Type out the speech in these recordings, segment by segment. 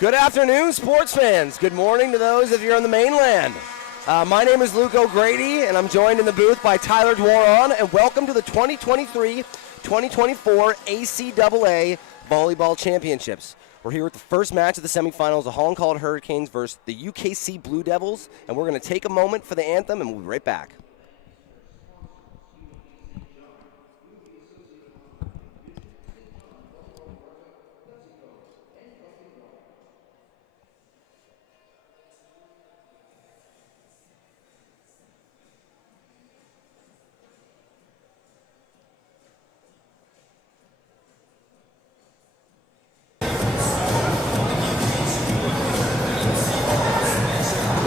Good afternoon, sports fans. Good morning to those if you're on the mainland. My name is Luke O'Grady, and I'm joined in the booth by Tyler Dworon, and welcome to the 2023-2024 ACAA Volleyball Championships. We're here with the first match of the semifinals, the Holland Hurricanes versus the UKC Blue Devils, and we're going to take a moment for the anthem, and we'll be right back.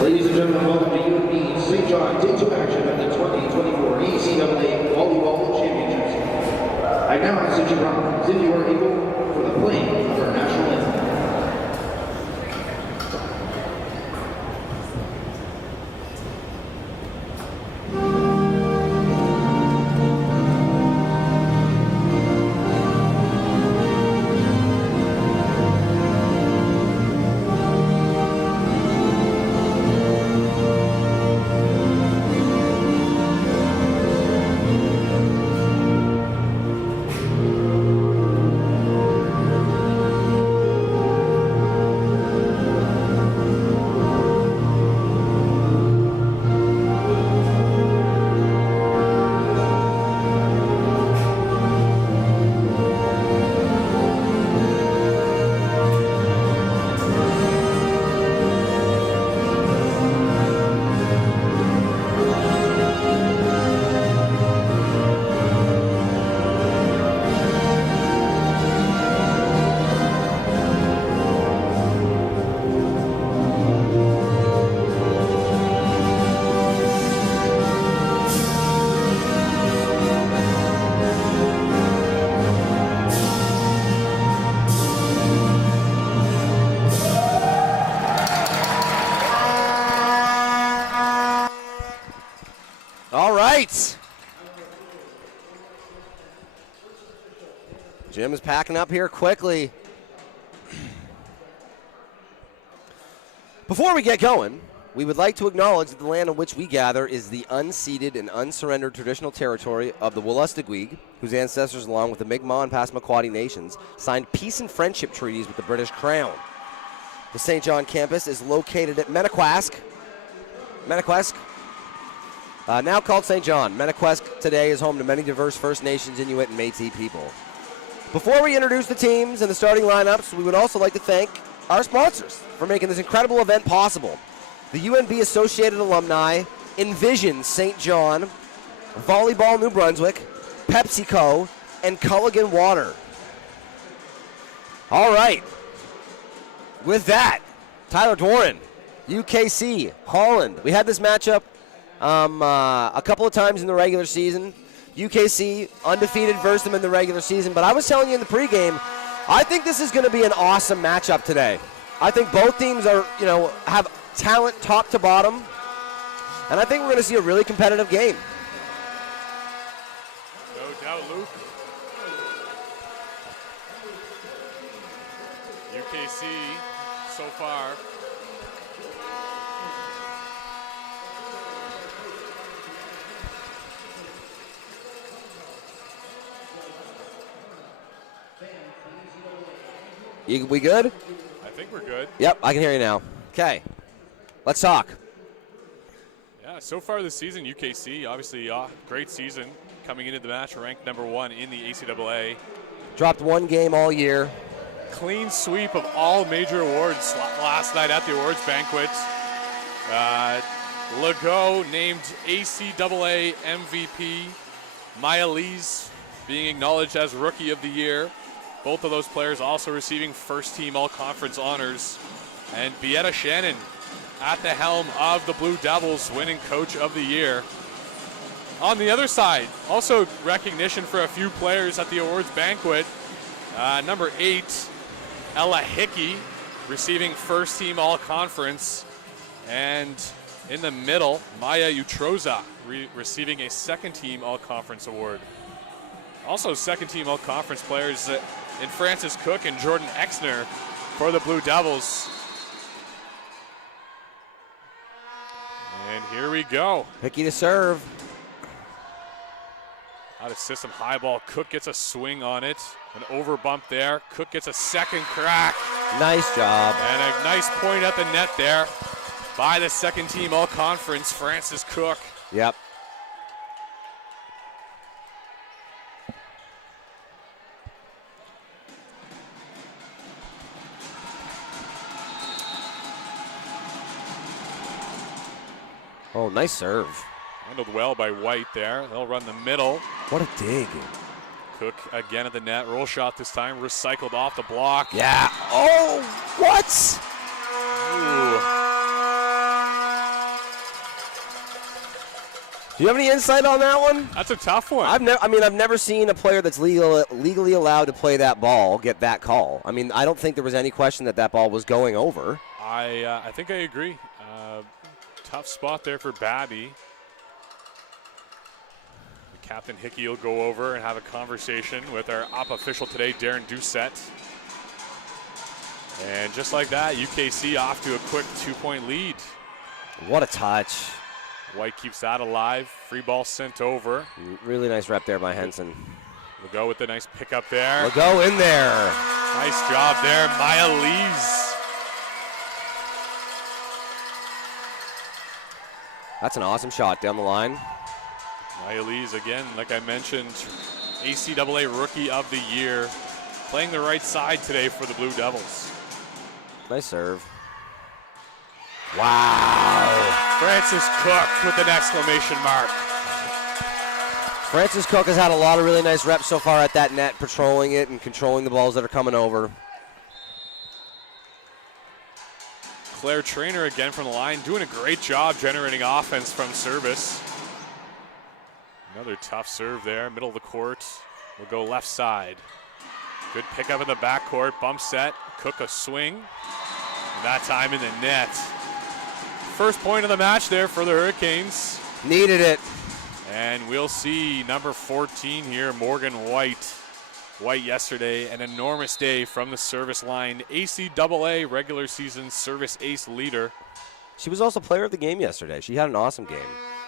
Ladies and gentlemen, welcome to UKC St. John into action at the 2024 ACAA Volleyball Championships. I now ask that you rise if you are able for the playing of our national anthem. All right. Jim is packing up here quickly. Before we get going, we would like to acknowledge that the land on which we gather is the unceded and unsurrendered traditional territory of the Wolastoqiyik, whose ancestors, along with the Mi'kmaq and Passamaquoddy nations, signed peace and friendship treaties with the British Crown. The St. John campus is located at Menaquask, now called St. John. Menaquask today is home to many diverse First Nations, Inuit, and Métis people. Before we introduce the teams and the starting lineups, we would also like to thank our sponsors for making this incredible event possible. The UNB Associated Alumni, Envision St. John, Volleyball New Brunswick, PepsiCo, and Culligan Water. All right. With that, Tyler Dworon, UKC, Holland. We had this matchup a couple of times in the regular season. UKC undefeated versus them in the regular season. But I was telling you in the pregame, I think this is going to be an awesome matchup today. I think both teams are, have talent top to bottom. And I think we're going to see a really competitive game. No doubt, Luke. UKC so far. We good? I think we're good. Yep, I can hear you now. Okay, let's talk. Yeah, so far this season, UKC, obviously great season. Coming into the match, ranked number 1 in the ACAA. Dropped one game all year. Clean sweep of all major awards last night at the awards banquet. Legault named ACAA MVP. Maya Lees being acknowledged as Rookie of the Year. Both of those players also receiving first-team all-conference honors. And Bietta Shannon at the helm of the Blue Devils, winning Coach of the Year. On the other side, also recognition for a few players at the awards banquet. Number 8, Ella Hickey, receiving first-team all-conference. And in the middle, Maya Utroza receiving a second-team all-conference award. Also second-team all-conference players in Francis Cook and Jordan Exner for the Blue Devils. And here we go. Hickey to serve. Out of system high ball. Cook gets a swing on it. An over bump there. Cook gets a second crack. Nice job. And a nice point at the net there by the second team all-conference, Francis Cook. Yep. Oh, nice serve. Handled well by White there. They'll run the middle. What a dig. Cook again at the net. Roll shot this time. Recycled off the block. Yeah. Oh, what? Ooh. Do you have any insight on that one? That's a tough one. I've never seen a player that's legally allowed to play that ball get that call. I mean, I don't think there was any question that ball was going over. I think I agree. Tough spot there for Babby. Captain Hickey will go over and have a conversation with our op official today, Darren Doucette. And just like that, UKC off to a quick 2-point lead. What a touch. White keeps that alive. Free ball sent over. Really nice rep there by Henson. We'll go with the nice pickup there. We'll go in there. Nice job there, Maya Lees. That's an awesome shot down the line. Maya Lees, again, like I mentioned, ACAA Rookie of the Year. Playing the right side today for the Blue Devils. Nice serve. Wow. Francis Cook with an exclamation mark. Francis Cook has had a lot of really nice reps so far at that net, patrolling it and controlling the balls that are coming over. Claire Trainer again from the line, doing a great job generating offense from service. Another tough serve there, middle of the court. We'll go left side. Good pickup in the backcourt, bump set, Cook a swing. And that time in the net. First point of the match there for the Hurricanes. Needed it. And we'll see number 14 here, Morgan White. White yesterday, an enormous day from the service line. ACAA regular season service ace leader. She was also player of the game yesterday. She had an awesome game.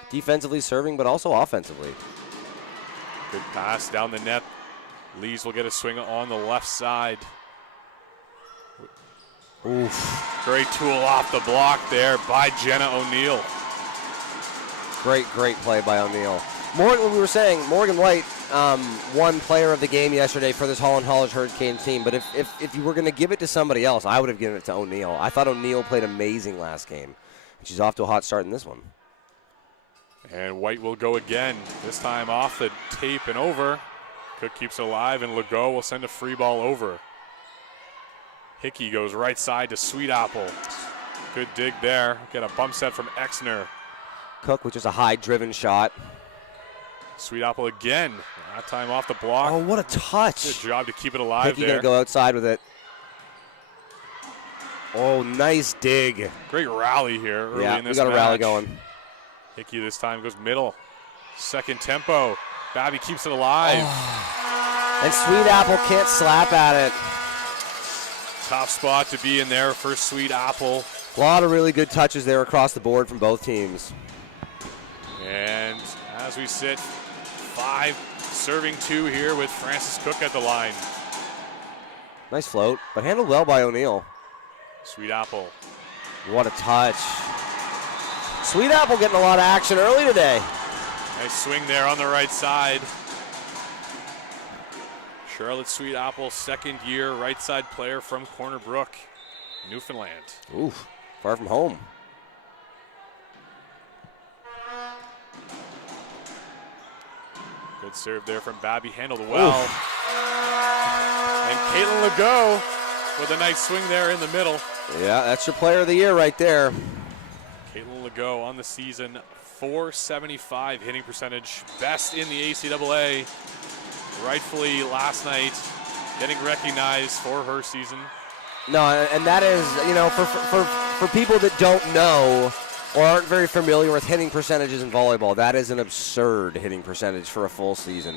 Defensively serving, but also offensively. Good pass down the net. Lees will get a swing on the left side. Oof. Great tool off the block there by Jenna O'Neill. Great play by O'Neill. We were saying Morgan White won player of the game yesterday for this Holland Hurricane team, but if you were going to give it to somebody else, I would have given it to O'Neill. I thought O'Neill played amazing last game. She's off to a hot start in this one. And White will go again, this time off the tape and over. Cook keeps it alive, and Legault will send a free ball over. Hickey goes right side to Sweet Apple. Good dig there. Get a bump set from Exner. Cook, which is a high-driven shot. Sweet Apple again. That time off the block. Oh, what a touch. Good job to keep it alive Hickey there. going to go outside with it. Oh, nice dig. Great rally here early in this we got match. a rally going. Hickey this time goes middle. Second tempo. Babby keeps it alive. Oh. And Sweet Apple can't slap at it. Tough spot to be in there for Sweet Apple. A lot of really good touches there across the board from both teams. And as we sit, 5 serving 2 here with Francis Cook at the line. Nice float, but handled well by O'Neill. Sweet Apple. What a touch. Sweet Apple getting a lot of action early today. Nice swing there on the right side. Charlotte Sweet Apple, second year right side player from Corner Brook, Newfoundland. Oof, far from home. Good serve there from Babby, handled well. And Caitlin Legault with a nice swing there in the middle. Yeah, that's your player of the year right there. Caitlin Legault on the season, .475 hitting percentage, best in the ACAA. Rightfully last night getting recognized for her season. No, and that is, you know, for people that don't know, or aren't very familiar with hitting percentages in volleyball, that is an absurd hitting percentage for a full season.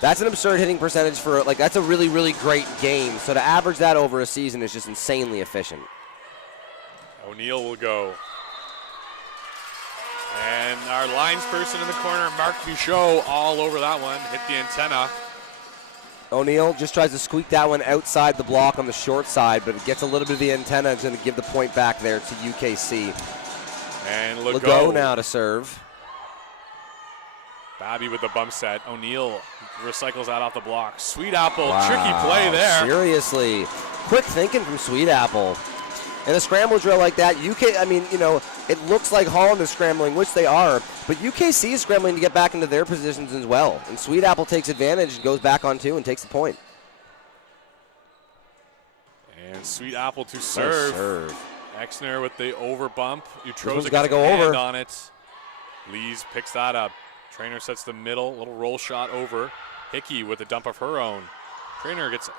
That's an absurd hitting percentage for, like, that's a really, really great game. So to average that over a season is just insanely efficient. O'Neill will go. And our lines person in the corner, Mark Bichot, all over that one. Hit the antenna. O'Neill just tries to squeak that one outside the block on the short side, but it gets a little bit of the antenna. It's going to give the point back there to UKC. And Legault now to serve. Babby with the bump set. O'Neill recycles that off the block. Sweet Apple, tricky play there. Seriously. Quick thinking from Sweet Apple. In a scramble drill like that, it looks like Holland is scrambling, which they are, but UKC is scrambling to get back into their positions as well. And Sweet Apple takes advantage and goes back on two and takes the point. And Sweet Apple to serve. Nice serve. Exner with the over bump. Utroza got to go over on it. Lees picks that up. Trainer sets the middle, little roll shot over. Hickey with a dump of her own. Trainer gets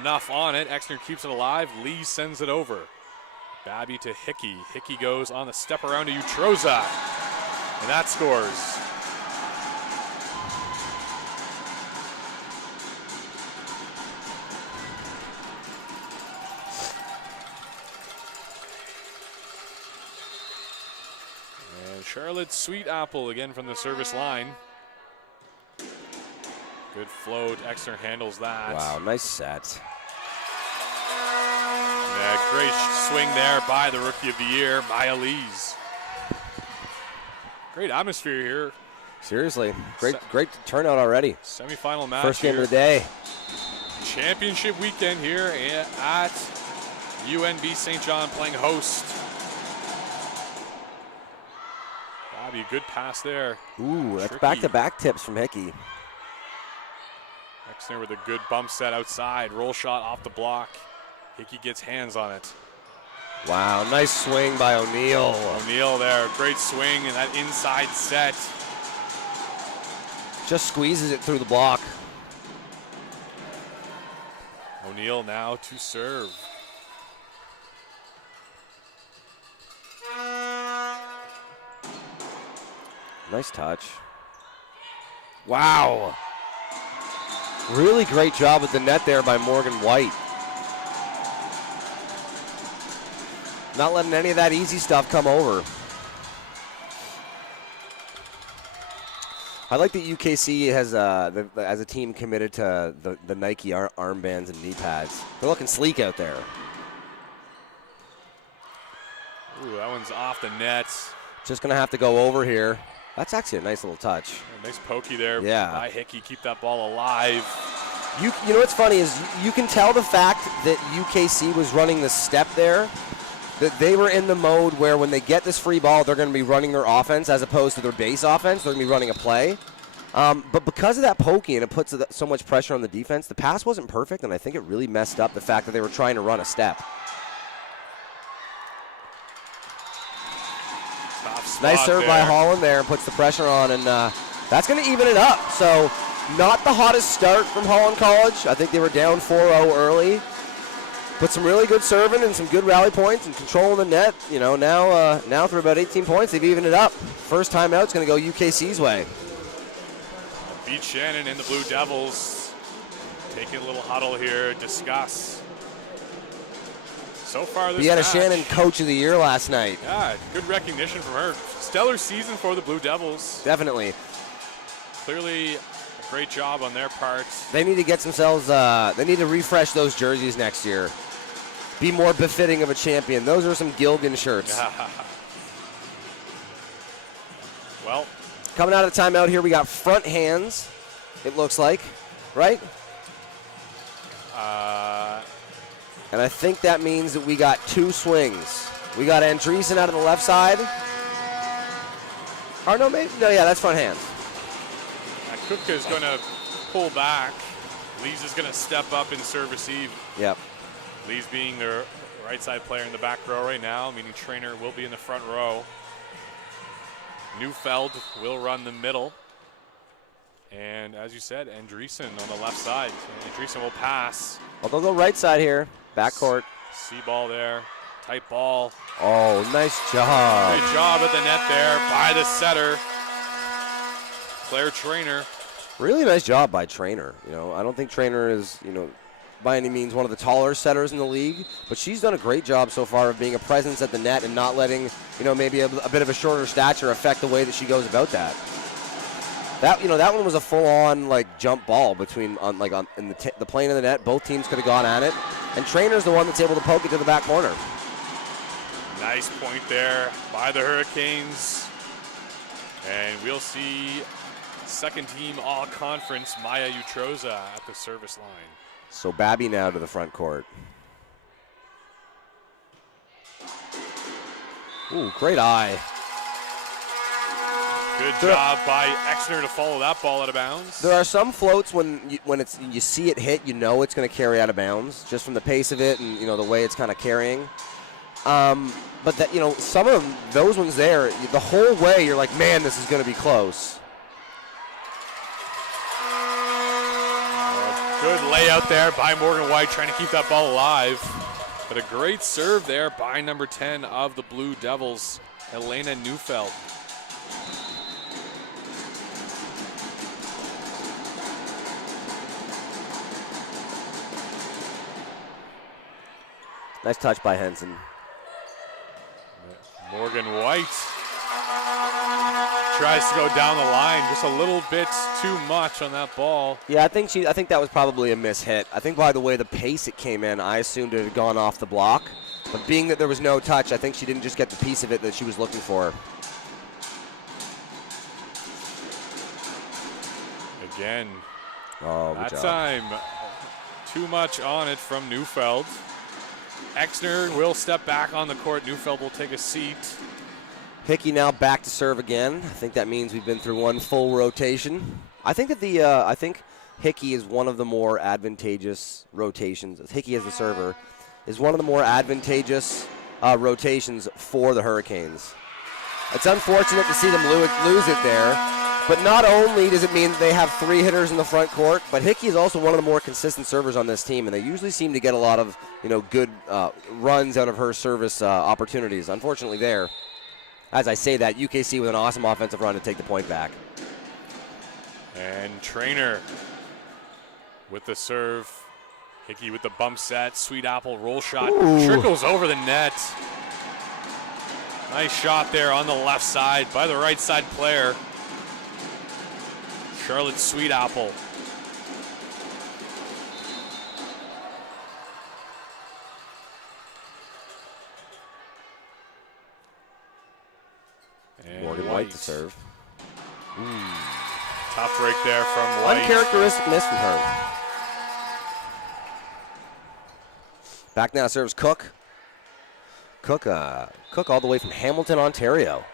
enough on it. Exner keeps it alive. Lees sends it over. Babby to Hickey. Hickey goes on the step around to Utroza. And that scores. And Charlotte Sweet Apple again from the service line. Good float. Exner handles that. Wow, nice set. Yeah, great swing there by the Rookie of the Year, Maya Lees. Great atmosphere here. Seriously, great turnout already. Semifinal match. First game of the day. Championship weekend here at UNB St. John playing host. Bobby, good pass there. Ooh, that's back-to-back tips from Hickey. Exner with a good bump set outside. Roll shot off the block. Hickey gets hands on it. Wow, nice swing by O'Neill. O'Neill there, great swing and that inside set. Just squeezes it through the block. O'Neill now to serve. Nice touch. Wow. Really great job with the net there by Morgan White. Not letting any of that easy stuff come over. I like that UKC has, as a team, committed to the Nike armbands and knee pads. They're looking sleek out there. Ooh, that one's off the net. Just going to have to go over here. That's actually a nice little touch. A nice pokey there by Hickey. Keep that ball alive. You know what's funny is you can tell the fact that UKC was running the step there, that they were in the mode where when they get this free ball, they're going to be running their offense as opposed to their base offense. They're going to be running a play. But because of that pokey and it puts so much pressure on the defense, the pass wasn't perfect, and I think it really messed up the fact that they were trying to run a step. Nice serve by Holland there and puts the pressure on, and that's going to even it up. So not the hottest start from Holland College. I think they were down 4-0 early. But some really good serving and some good rally points and controlling the net. You know, now through about 18 points, they've evened it up. First time out is going to go UKC's way. Beat Shannon and the Blue Devils. Taking a little huddle here, discuss. So far this We had a match, Shannon Coach of the Year last night. Yeah, good recognition from her. Stellar season for the Blue Devils. Definitely. Clearly a great job on their part. They need to get themselves, they need to refresh those jerseys next year. Be more befitting of a champion. Those are some Gilgan shirts. Well, coming out of the timeout here, we got front hands, it looks like, right? And I think that means that we got two swings. We got Andreessen out of the left side. Or no, maybe, no, yeah, that's front hands. Kupka is going to pull back. Lees is going to step up and serve receive. Yep. Lees being the right side player in the back row right now, meaning Trainer will be in the front row. Neufeld will run the middle. And as you said, Andreessen on the left side. Andreessen will pass. Well, they'll go right side here, backcourt. See ball there. Tight ball. Oh, nice job. Great job at the net there by the setter, Claire Trainer. Really nice job by Trainer. I don't think Trainer is, by any means one of the taller setters in the league, but she's done a great job so far of being a presence at the net and not letting, maybe a bit of a shorter stature affect the way that she goes about that. That one was a full-on jump ball between in the plane of the net. Both teams could have gone at it, and Trainer's the one that's able to poke it to the back corner. Nice point there by the Hurricanes, and we'll see second team all-conference Maya Utroza at the service line. So Babby now to the front court. Ooh, great eye. Good job by Exner to follow that ball out of bounds. There are some floats when you see it hit, it's going to carry out of bounds just from the pace of it and the way it's kind of carrying. But that some of them, those ones there, the whole way you're like, man, this is going to be close. Good layout there by Morgan White, trying to keep that ball alive. But a great serve there by number 10 of the Blue Devils, Elena Neufeld. Nice touch by Henson. Morgan White tries to go down the line just a little bit too much on that ball. Yeah, I think that was probably a mishit. I think by the way the pace it came in, I assumed it had gone off the block. But being that there was no touch, I think she didn't just get the piece of it that she was looking for. Again, that time, too much on it from Neufeld. Exner will step back on the court. Neufeld will take a seat. Hickey now back to serve again. I think that means we've been through one full rotation. I think that I think Hickey is one of the more advantageous rotations. Hickey as the server is one of the more advantageous rotations for the Hurricanes. It's unfortunate to see them lose it there. But not only does it mean that they have three hitters in the front court, but Hickey is also one of the more consistent servers on this team, and they usually seem to get a lot of good runs out of her service opportunities. Unfortunately there, as I say that, UKC with an awesome offensive run to take the point back. And Trainer with the serve. Hickey with the bump set. Sweet apple roll shot. Ooh. Trickles over the net. Nice shot there on the left side by the right side player, Charlotte Sweetapple. And Morgan White to serve. Tough break there from White. Uncharacteristic miss from her. Back now serves Cook. Cook all the way from Hamilton, Ontario.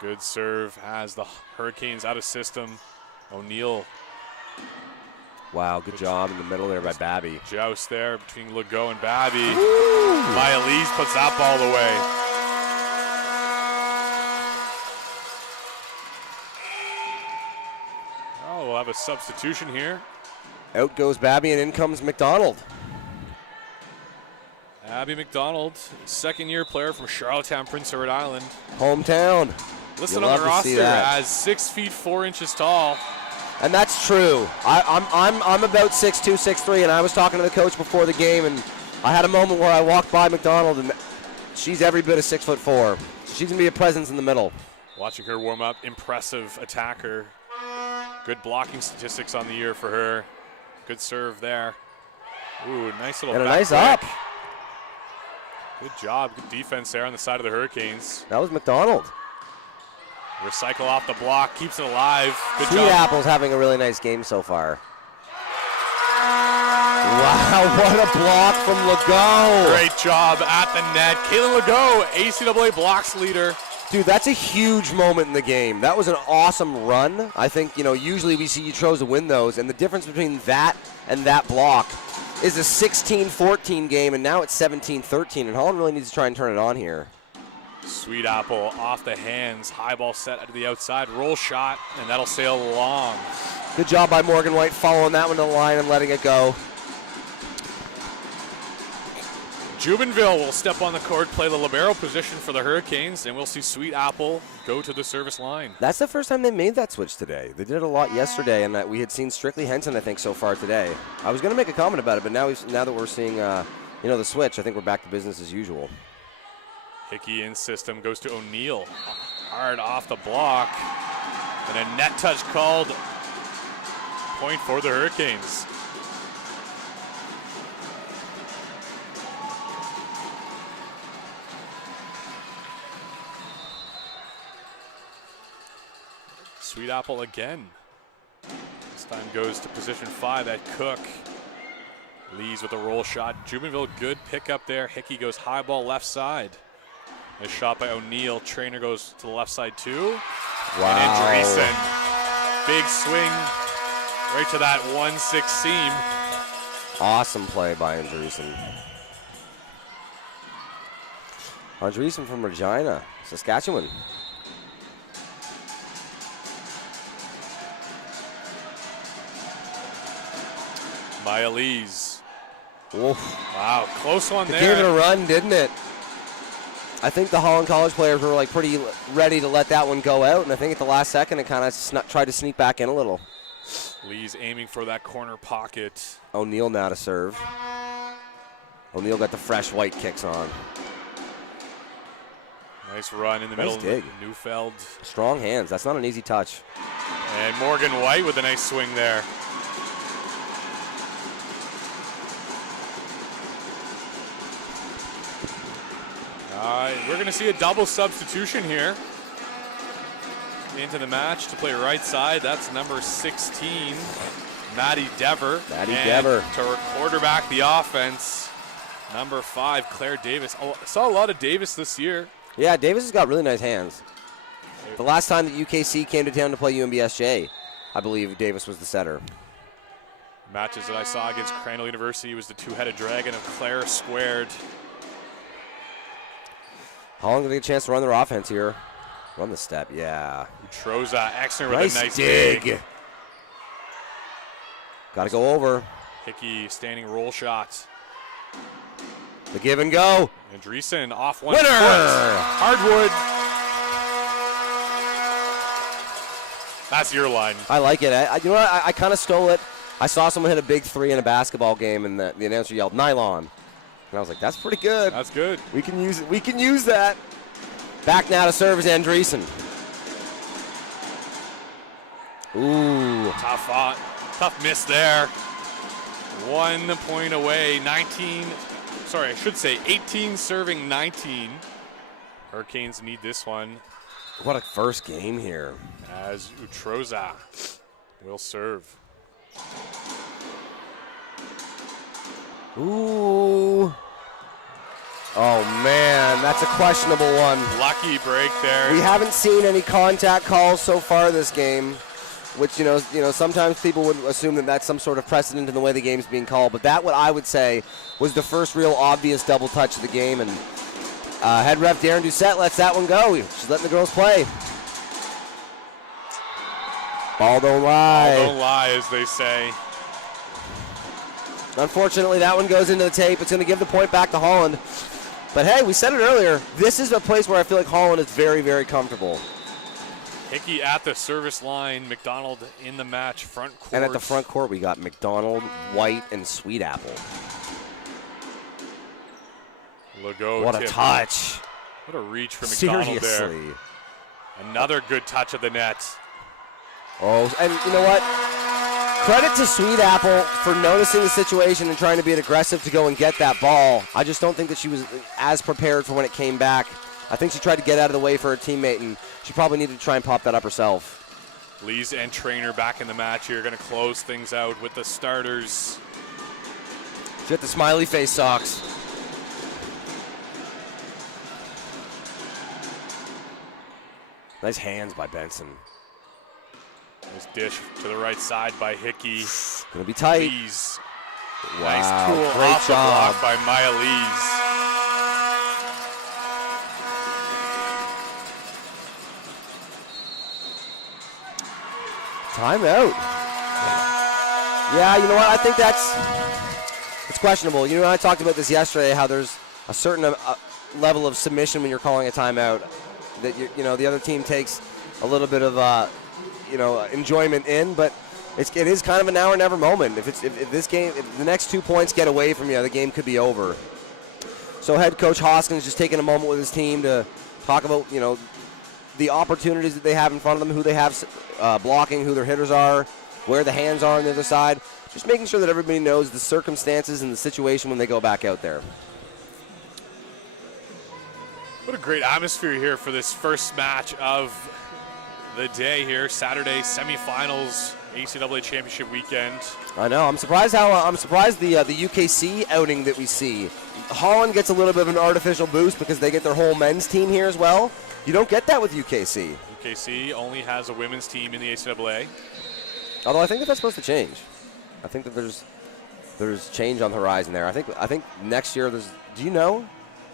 Good serve has the Hurricanes out of system. O'Neill. Wow, good job in the middle there by Babby. Joust there between Legault and Babby. Maya Lees puts that ball away. Oh, we'll have a substitution here. Out goes Babby and in comes McDonald. Abby McDonald, second-year player from Charlottetown, Prince Edward Island. Hometown. Listed on the roster as 6 feet 4 inches tall. And that's true. I'm about 6'2", 6'3", and I was talking to the coach before the game, and I had a moment where I walked by McDonald, and she's every bit of 6'4". She's gonna be a presence in the middle. Watching her warm up, impressive attacker. Good blocking statistics on the year for her. Good serve there. Ooh, nice little and a back nice break. up. Good job, good defense there on the side of the Hurricanes. That was McDonald. Recycle off the block, keeps it alive. Good job. Sweetapple's having a really nice game so far. Wow, what a block from Legault. Great job at the net. Caitlin Legault, ACAA blocks leader. Dude, that's a huge moment in the game. That was an awesome run. I think, usually we see Utroza win those, and the difference between that and that block is a 16-14 game, and now it's 17-13, and Holland really needs to try and turn it on here. Sweet Apple off the hands, high ball set to the outside, roll shot, and that'll sail long. Good job by Morgan White following that one to the line and letting it go. Jubenville will step on the court, play the libero position for the Hurricanes, and we'll see Sweet Apple go to the service line. That's the first time they made that switch today. They did it a lot yesterday, and we had seen Strictly Henson, I think, so far today. I was going to make a comment about it, but now that we're seeing the switch, I think we're back to business as usual. Hickey in system goes to O'Neill. Hard off the block. And a net touch called. Point for the Hurricanes. Sweet Apple again. This time goes to position 5 at Cook. Lees with a roll shot. Jubenville, good pickup there. Hickey goes high ball left side. Nice shot by O'Neill. Trainer goes to the left side too. Wow. And Andreessen. Big swing right to that 1-6 seam. Awesome play by Andreessen. Andreessen from Regina, Saskatchewan. Maya Lees. Oof. Wow, close one there. It gave it a run, didn't it? I think the Holland College players were pretty ready to let that one go out, and I think at the last second it kind of tried to sneak back in a little. Lee's aiming for that corner pocket. O'Neill now to serve. O'Neill got the fresh white kicks on. Nice run in the Nice middle. dig. Neufeld. Strong hands. That's not an easy touch. And Morgan White with a nice swing there. We're going to see a double substitution here into the match to play right side. That's number 16, Maddie Dever. To quarterback the offense, number 5, Claire Davis. Oh, I saw a lot of Davis this year. Yeah, Davis has got really nice hands. The last time that UKC came to town to play UMBSJ, I believe Davis was the setter. Matches that I saw against Crandall University was the two-headed dragon of Claire squared. Holland going to get a chance to run their offense here. Run the step, yeah. Troza Exner with a nice dig. dig. Got to go over. Hickey standing roll shot. The give and go. Andreessen off one Winner! foot. Hardwood. That's your line. I like it. You know what? I kind of stole it. I saw someone hit a big 3 in a basketball game, and the announcer yelled, "Nylon." And I was like, that's pretty good. That's good. We can use it. We can use that. Back now to serve is Andreessen. Ooh. Tough miss there. 1 point away. 18 serving 19. Hurricanes need this one. What a first game here. As Utroza will serve. Ooh. Oh, man, that's a questionable one. Lucky break there. We haven't seen any contact calls so far this game, which, sometimes people would assume that that's some sort of precedent in the way the game's being called. But that, what I would say, was the first real obvious double touch of the game. And head ref Darren Doucette lets that one go. She's letting the girls play. Ball don't lie. Ball don't lie, as they say. Unfortunately, that one goes into the tape. It's going to give the point back to Holland. But, hey, we said it earlier. This is a place where I feel like Holland is very, very comfortable. Hickey at the service line. McDonald in the match, front court. And at the front court, we got McDonald, White, and Sweet Apple. Legault What tip. a touch. What a reach for McDonald Seriously. there. Another good touch of the net. Oh, and you know what? Credit to Sweet Apple for noticing the situation and trying to be aggressive to go and get that ball. I just don't think that she was as prepared for when it came back. I think she tried to get out of the way for her teammate, and she probably needed to try and pop that up herself. Lees and Trainer back in the match here. Going to close things out with the starters. She got the smiley face socks. Nice hands by Benson. Nice dish to the right side by Hickey. Gonna be tight. Lees. Wow, Nice tool great off job. the block by Maya Lees. Timeout. Yeah, you know what? I think it's questionable. You know, I talked about this yesterday, how there's a certain level of submission when you're calling a timeout that, you know, the other team takes a little bit of, enjoyment in, but it is kind of a now or never moment. If the next 2 points get away from you, the game could be over. So head coach Hoskins just taking a moment with his team to talk about, you know, the opportunities that they have in front of them, who they have blocking, who their hitters are, where the hands are on the other side. Just making sure that everybody knows the circumstances and the situation when they go back out there. What a great atmosphere here for this first match of the day here. Saturday semifinals, ACAA championship weekend. I know. I'm surprised the UKC outing that we see. Holland gets a little bit of an artificial boost because they get their whole men's team here as well. You don't get that with UKC. UKC only has a women's team in the ACAA. Although I think that's supposed to change. I think that there's change on the horizon there. I think next year there's. Do you know?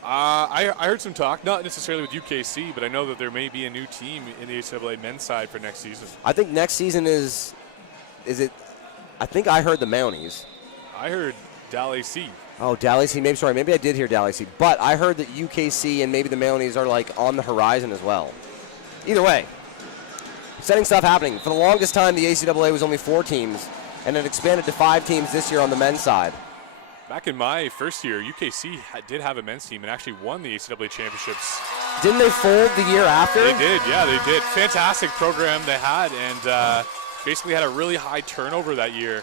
I heard some talk, not necessarily with UKC, but I know that there may be a new team in the ACAA men's side for next season. I think next season is it? I think I heard the Mounties. I heard Dal AC. Oh, Dal AC. Maybe I did hear Dal AC, but I heard that UKC and maybe the Mounties are like on the horizon as well. Either way, exciting stuff happening. For the longest time, the ACAA was only 4 teams, and it expanded to 5 teams this year on the men's side. Back in my first year, UKC did have a men's team and actually won the ACAA championships. Didn't they fold the year after? They did, yeah, they did. Fantastic program they had, and basically had a really high turnover that year.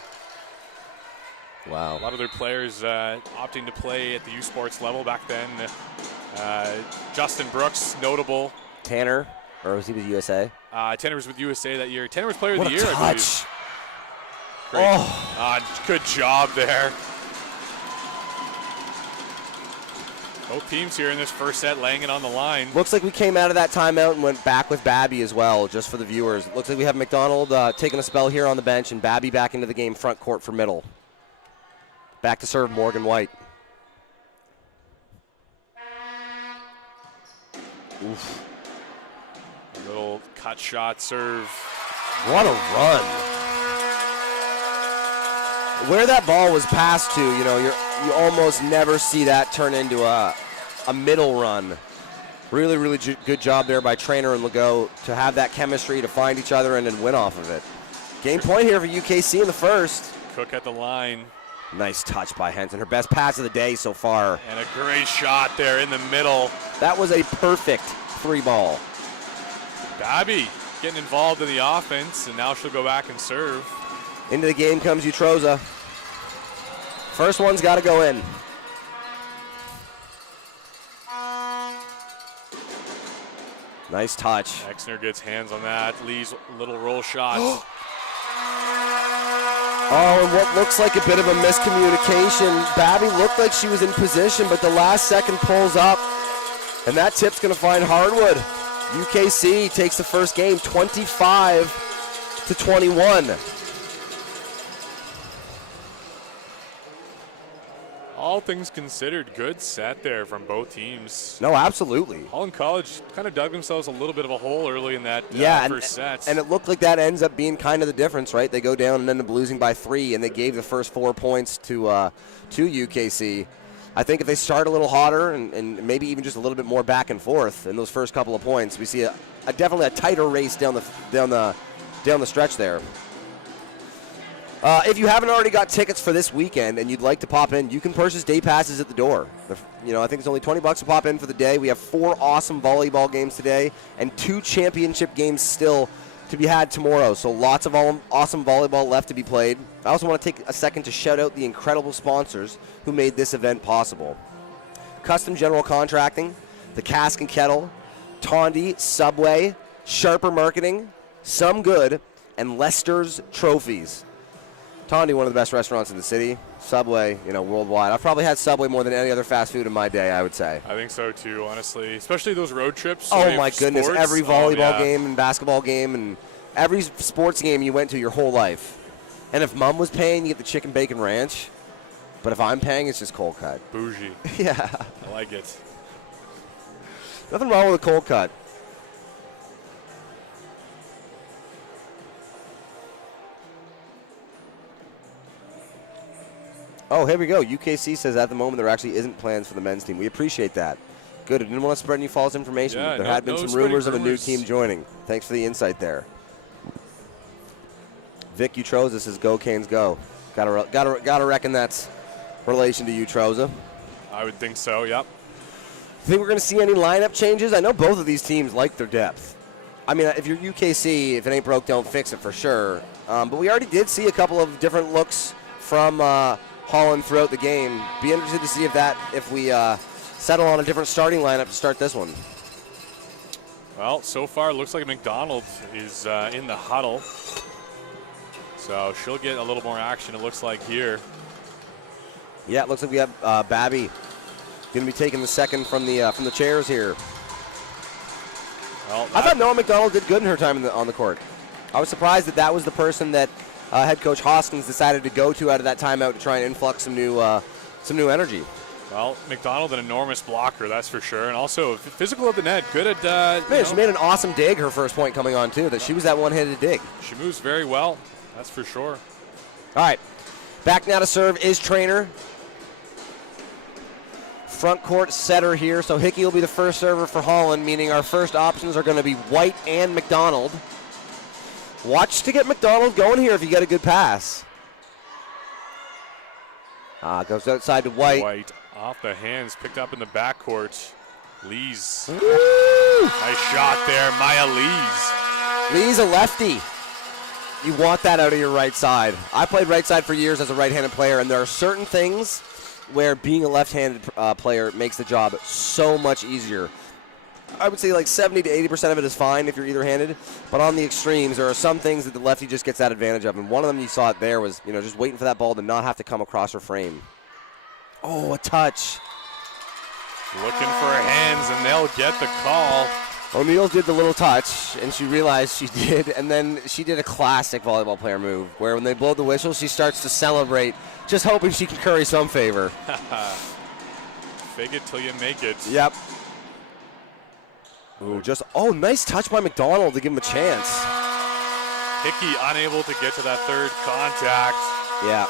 Wow. A lot of their players opting to play at the U Sports level back then. Justin Brooks, notable. Tanner, or was he with USA? Tanner was with USA that year. Tanner was player of the year, touch. I believe. Great. Oh. Good job there. Both teams here in this first set laying it on the line. Looks like we came out of that timeout and went back with Babby as well, just for the viewers. Looks like we have McDonald taking a spell here on the bench and Babby back into the game front court for middle. Back to serve Morgan White. Oof. A little cut shot serve. What a run. Where that ball was passed to, you know, you almost never see that turn into a middle run. Really, really good job there by Trainer and Legault to have that chemistry to find each other and then win off of it. Game point here for UKC in the first. Cook at the line. Nice touch by Henson. Her best pass of the day so far. And a great shot there in the middle. That was a perfect 3-ball. Babby getting involved in the offense, and now she'll go back and serve. Into the game comes Utroza. First one's got to go in. Nice touch. Exner gets hands on that. Lee's little roll shot. Oh, and what looks like a bit of a miscommunication. Babby looked like she was in position, but the last second pulls up. And that tip's going to find Hardwood. UKC takes the first game 25-21. All things considered, good set there from both teams. No, absolutely. Holland College kind of dug themselves a little bit of a hole early in that first set. And it looked like that ends up being kind of the difference, right? They go down and end up losing by 3, and they gave the first 4 points to UKC. I think if they start a little hotter and maybe even just a little bit more back and forth in those first couple of points, we see definitely a tighter race down the stretch there. If you haven't already got tickets for this weekend and you'd like to pop in, you can purchase day passes at the door. I think it's only $20 to pop in for the day. We have 4 awesome volleyball games today and 2 championship games still to be had tomorrow. So lots of awesome volleyball left to be played. I also want to take a second to shout out the incredible sponsors who made this event possible. Custom General Contracting, The Cask and Kettle, Tondi, Subway, Sharper Marketing, Some Good, and Lester's Trophies. Tondi, one of the best restaurants in the city. Subway, worldwide. I've probably had Subway more than any other fast food in my day, I would say. I think so too, honestly. Especially those road trips. Oh my goodness, every volleyball game and basketball game and every sports game you went to your whole life. And if Mom was paying, you get the chicken bacon ranch. But if I'm paying, it's just cold cut. Bougie. Yeah. I like it. Nothing wrong with a cold cut. Oh, here we go. UKC says at the moment there actually isn't plans for the men's team. We appreciate that. Good. I didn't want to spread any false information. Yeah, There had been some rumors of a new team joining. Thanks for the insight there. Vic Utroza says, "Go Canes, go." Gotta reckon that's relation to Utroza. I would think so. Yep. Think we're going to see any lineup changes? I know both of these teams like their depth. I mean, if you're UKC, if it ain't broke, don't fix it for sure. But we already did see a couple of different looks from Holland throughout the game. Be interested to see if we settle on a different starting lineup to start this one. Well, so far it looks like McDonald is in the huddle. So she'll get a little more action, it looks like, here. Yeah, it looks like we have Babby going to be taking the second from the chairs here. Well, I thought Noah McDonald did good in her time on the court. I was surprised that was the person that head coach Hoskins decided to go to out of that timeout to try and influx some new energy. Well, McDonald, an enormous blocker, that's for sure, and also physical at the net. Good at. Man, she made an awesome dig her first point coming on too. That she was that one-handed dig. She moves very well, that's for sure. All right, back now to serve is Trainer. Front court setter here, so Hickey will be the first server for Holland, meaning our first options are going to be White and McDonald. Watch to get McDonald going here if you get a good pass. Goes outside to White. White off the hands, picked up in the backcourt. Lees. Woo! Nice shot there, Maya Lees. Lee's a lefty. You want that out of your right side. I played right side for years as a right-handed player, and there are certain things where being a left-handed player makes the job so much easier. I would say like 70 to 80% of it is fine if you're either-handed, but on the extremes, there are some things that the lefty just gets that advantage of, and one of them you saw it there was, just waiting for that ball to not have to come across her frame. Oh, a touch. Looking for her hands, and they'll get the call. O'Neal did the little touch, and she realized she did, and then she did a classic volleyball player move, where when they blow the whistle, she starts to celebrate, just hoping she can curry some favor. Fake it till you make it. Yep. Ooh, nice touch by McDonald to give him a chance. Hickey unable to get to that third contact. Yeah.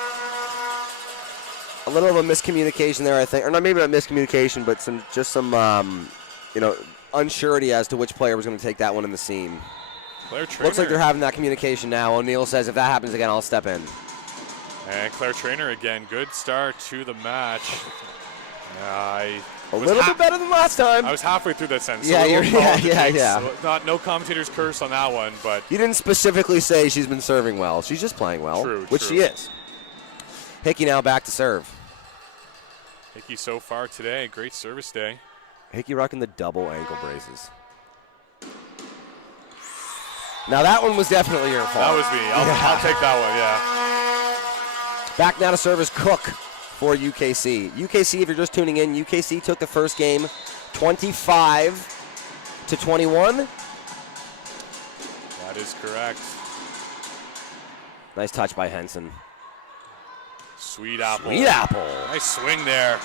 A little of a miscommunication there, I think. Or not, maybe not miscommunication, but some unsurety as to which player was going to take that one in the seam. Claire Trainer. Looks like they're having that communication now. O'Neal says, if that happens again, I'll step in. And Claire Trainer again. Good start to the match. A little bit better than last time. I was halfway through that sentence. Yeah. No commentator's curse on that one, but. You didn't specifically say she's been serving well. She's just playing well, which she is. Hickey now back to serve. Hickey so far today, great service day. Hickey rocking the double ankle braces. Now that one was definitely your fault. That was me. I'll take that one, yeah. Back now to serve is Cook for UKC. UKC, if you're just tuning in, UKC took the first game 25-21. That is correct. Nice touch by Henson. Sweet apple. Nice swing there.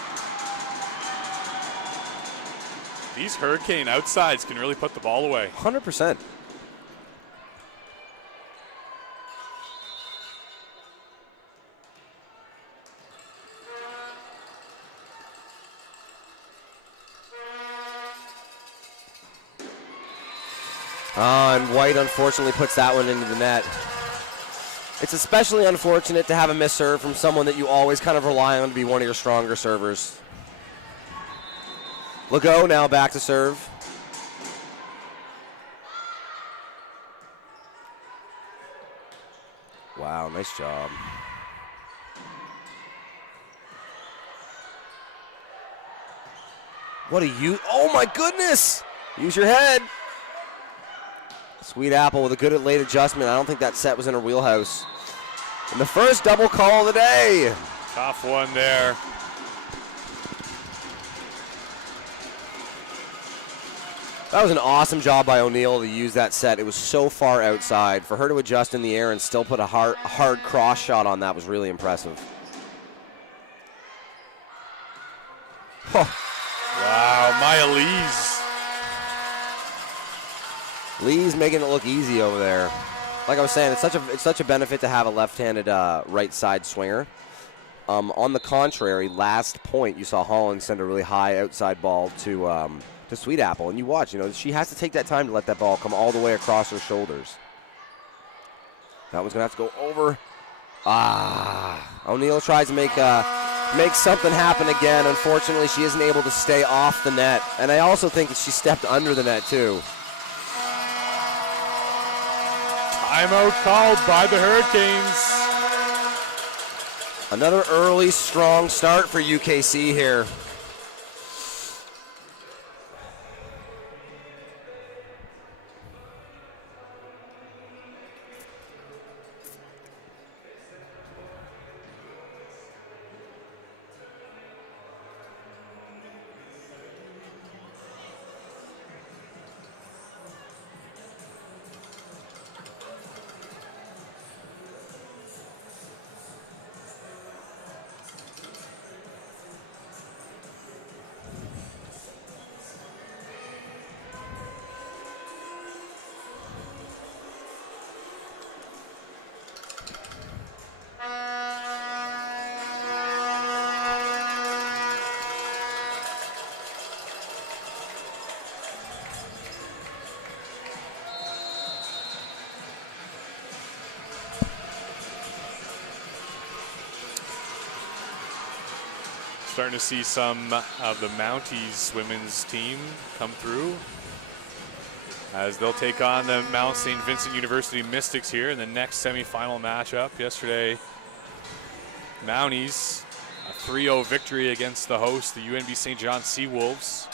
These Hurricane outsides can really put the ball away. 100%. And White unfortunately puts that one into the net. It's especially unfortunate to have a miss serve from someone that you always kind of rely on to be one of your stronger servers. Legault now back to serve. Wow, nice job. Oh my goodness! Use your head. Sweet Apple with a good late adjustment. I don't think that set was in her wheelhouse. And the first double call of the day. Tough one there. That was an awesome job by O'Neal to use that set. It was so far outside. For her to adjust in the air and still put a hard cross shot on that was really impressive. Wow, Maya Lees. Lee's making it look easy over there. Like I was saying, it's such a benefit to have a left-handed right side swinger. On the contrary, last point, you saw Holland send a really high outside ball to Sweet Apple. And you watch, she has to take that time to let that ball come all the way across her shoulders. That one's going to have to go over. O'Neill tries to make something happen again. Unfortunately, she isn't able to stay off the net. And I also think that she stepped under the net, too. Timeout called by the Hurricanes. Another early, strong start for UKC here. Starting to see some of the Mounties women's team come through as they'll take on the Mount St. Vincent University Mystics here in the next semifinal matchup. Yesterday, Mounties, a 3-0 victory against the host, the UNB St. John Seawolves.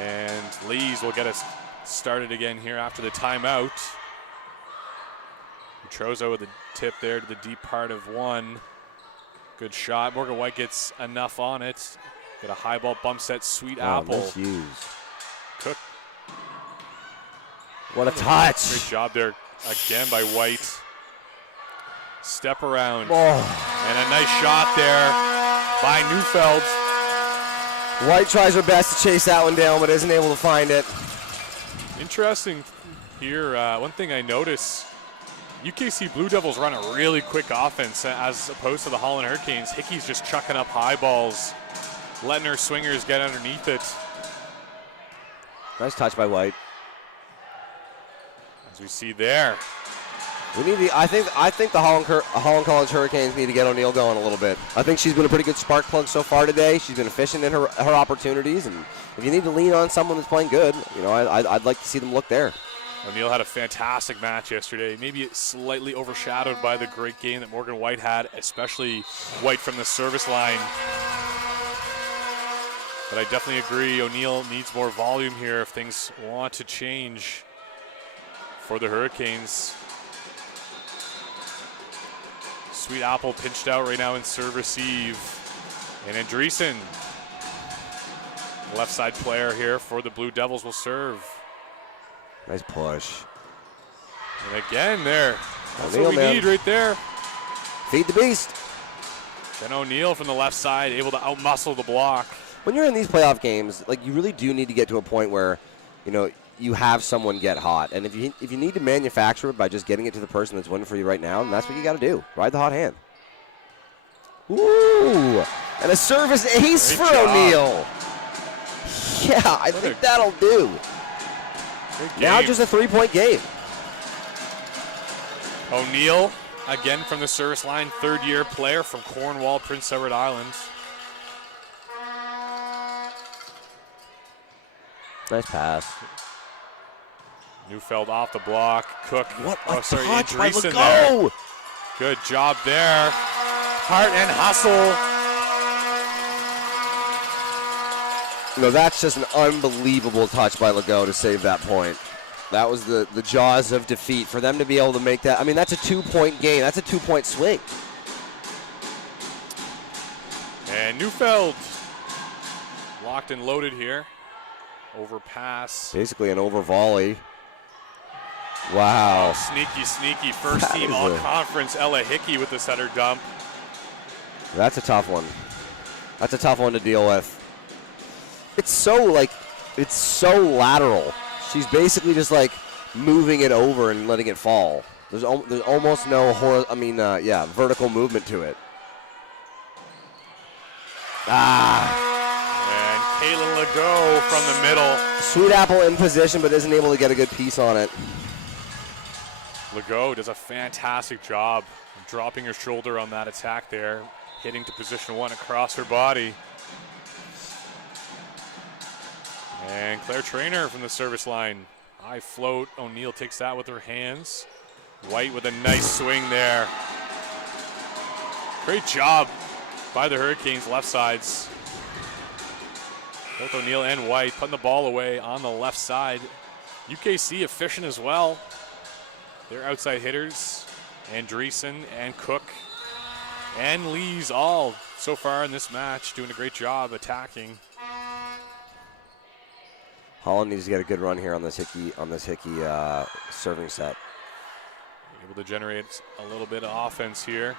And Lees will get us started again here after the timeout. Trozo with a tip there to the deep part of one. Good shot. Morgan White gets enough on it. Get a high ball bump set. Sweet Apple. Misuse. Cook. What a touch. Great job there again by White. Step around. Oh. And a nice shot there by Neufeld. White tries her best to chase that one down, but isn't able to find it. Interesting here. One thing I noticed, UKC Blue Devils run a really quick offense as opposed to the Holland Hurricanes. Hickey's just chucking up high balls, letting her swingers get underneath it. Nice touch by White. As we see there. We need the. I think the Holland College Hurricanes need to get O'Neill going a little bit. I think she's been a pretty good spark plug so far today. She's been efficient in her opportunities, and if you need to lean on someone that's playing good, I'd like to see them look there. O'Neill had a fantastic match yesterday. Maybe slightly overshadowed by the great game that Morgan White had, especially White from the service line. But I definitely agree, O'Neill needs more volume here if things want to change for the Hurricanes. Sweet Apple pinched out right now in serve receive. And Andreessen, left side player here for the Blue Devils, will serve. Nice push. And again there. That's O'Neill, what we need right there. Feed the beast. Then O'Neill from the left side able to outmuscle the block. When you're in these playoff games, you really do need to get to a point where, you have someone get hot. And if you need to manufacture it by just getting it to the person that's winning for you right now, then that's what you got to do. Ride the hot hand. Ooh. And a service ace for O'Neill. Yeah, I think that'll do. Now just a 3-point game. O'Neill, again from the service line, third-year player from Cornwall, Prince Edward Island. Nice pass. Neufeld off the block. Cook. What a touch by Andreessen Legault. there. Good job there. Heart and hustle. That's just an unbelievable touch by Legault to save that point. That was the jaws of defeat. For them to be able to make that, that's a 2-point game. That's a 2-point swing. And Neufeld locked and loaded here. Overpass. Basically an over volley. Wow. Oh, sneaky. First team all-conference Ella Hickey with the center dump. That's a tough one. That's a tough one to deal with. It's so lateral. She's basically just moving it over and letting it fall. There's almost no vertical movement to it. And Caitlin Legault from the middle. Sweet Apple in position, but isn't able to get a good piece on it. Legault does a fantastic job of dropping her shoulder on that attack there, hitting to position 1 across her body. And Claire Traynor from the service line. High float. O'Neill takes that with her hands. White with a nice swing there. Great job by the Hurricanes left sides. Both O'Neill and White putting the ball away on the left side. UKC efficient as well. Their outside hitters, Andreessen and Cook and Lees all so far in this match doing a great job attacking. Holland needs to get a good run here on this Hickey serving set. Able to generate a little bit of offense here.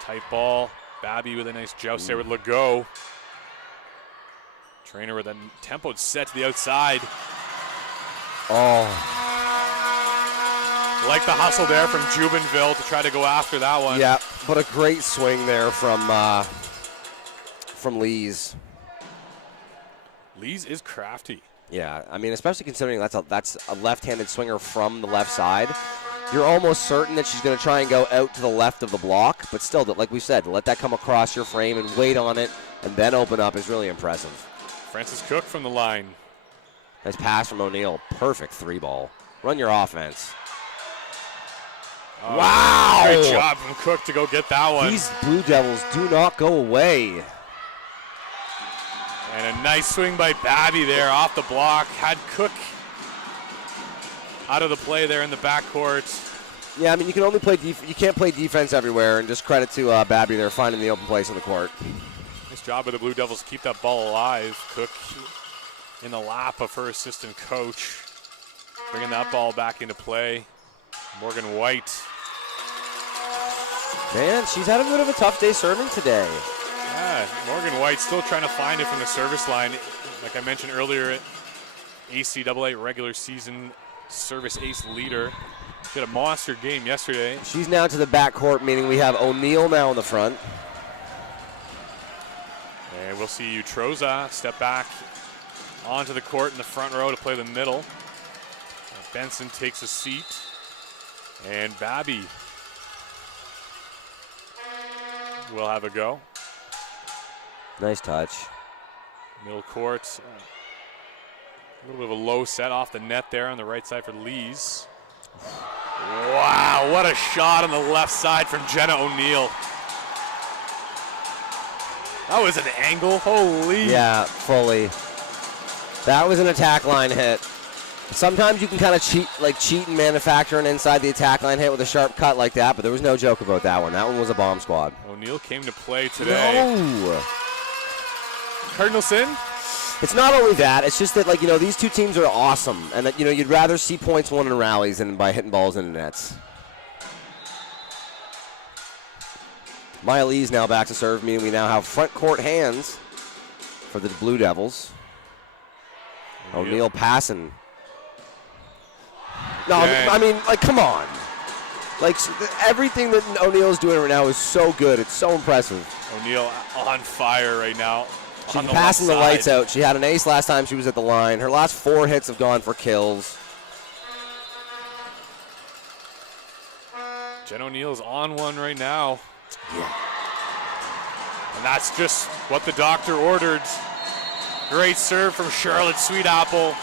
Tight ball. Babby with a nice joust there with Legault. Traynor with a tempoed set to the outside. Oh. Like the hustle there from Jubenville to try to go after that one. Yeah, but a great swing there from Lees. Lees is crafty. Yeah, I mean, especially considering that's a left-handed swinger from the left side. You're almost certain that she's going to try and go out to the left of the block, but still, like we said, to let that come across your frame and wait on it and then open up is really impressive. Francis Cook from the line. Nice pass from O'Neill. Perfect 3-ball. Run your offense. Oh, wow! Great job from Cook to go get that one. These Blue Devils do not go away. And a nice swing by Babby there off the block. Had Cook out of the play there in the backcourt. Yeah, I mean, you can only play you can't play defense everywhere, and just credit to Babby there finding the open place on the court. Nice job by the Blue Devils to keep that ball alive. Cook in the lap of her assistant coach, bringing that ball back into play. Morgan White. Man, she's had a bit of a tough day serving today. Yeah, Morgan White still trying to find it from the service line. Like I mentioned earlier, ACAA regular season service ace leader. She had a monster game yesterday. She's now to the backcourt, meaning we have O'Neill now in the front. And we'll see Utroza step back onto the court in the front row to play the middle. Benson takes a seat. And Babby will have a go. Nice touch. Middle court. A little bit of a low set off the net there on the right side for Lees. Wow, what a shot on the left side from Jenna O'Neill. That was an angle, holy. Yeah, fully. That was an attack line hit. Sometimes you can kind of cheat and manufacture an inside the attack line hit with a sharp cut like that, but there was no joke about that one. That one was a bomb squad. O'Neill came to play today. No. Cardinal sin? It's not only that, it's just that, these two teams are awesome, and that, you'd rather see points won in rallies than by hitting balls in the nets. Maya Lee's now back to serve, meaning we now have front court hands for the Blue Devils. O'Neill passing. No, I mean, come on. Everything that O'Neill's doing right now is so good. It's so impressive. O'Neill on fire right now. She's passing the lights out. She had an ace last time she was at the line. Her last 4 hits have gone for kills. Jen O'Neill's on one right now. Yeah. And that's just what the doctor ordered. Great serve from Charlotte Sweetapple.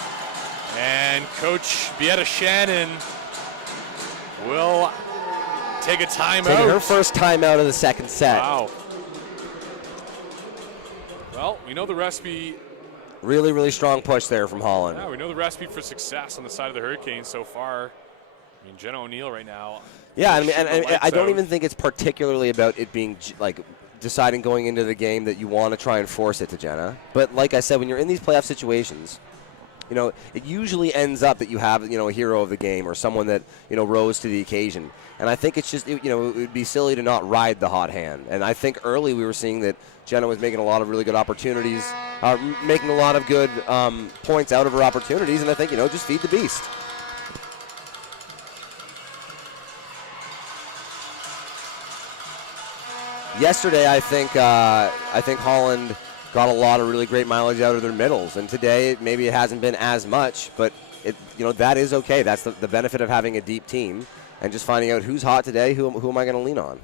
And Coach Beata Shannon will take a timeout. Taking her first timeout of the second set. Wow. Well, we know the recipe. Really, really strong push there from Holland. Yeah, we know the recipe for success on the side of the Hurricanes so far. I mean, Jenna O'Neill right now. Yeah, I mean, and I don't even think it's particularly about it being deciding going into the game that you want to try and force it to Jenna. But like I said, when you're in these playoff situations, it usually ends up that you have, a hero of the game or someone that, rose to the occasion. And I think it's just, it would be silly to not ride the hot hand. And I think early we were seeing that Jenna was making a lot of really good opportunities, making a lot of good points out of her opportunities. And I think, just feed the beast. yesterday I think Holland got a lot of really great mileage out of their middles, and today maybe it hasn't been as much, but that is okay. That's the benefit of having a deep team and just finding out who's hot today, who am I going to lean on.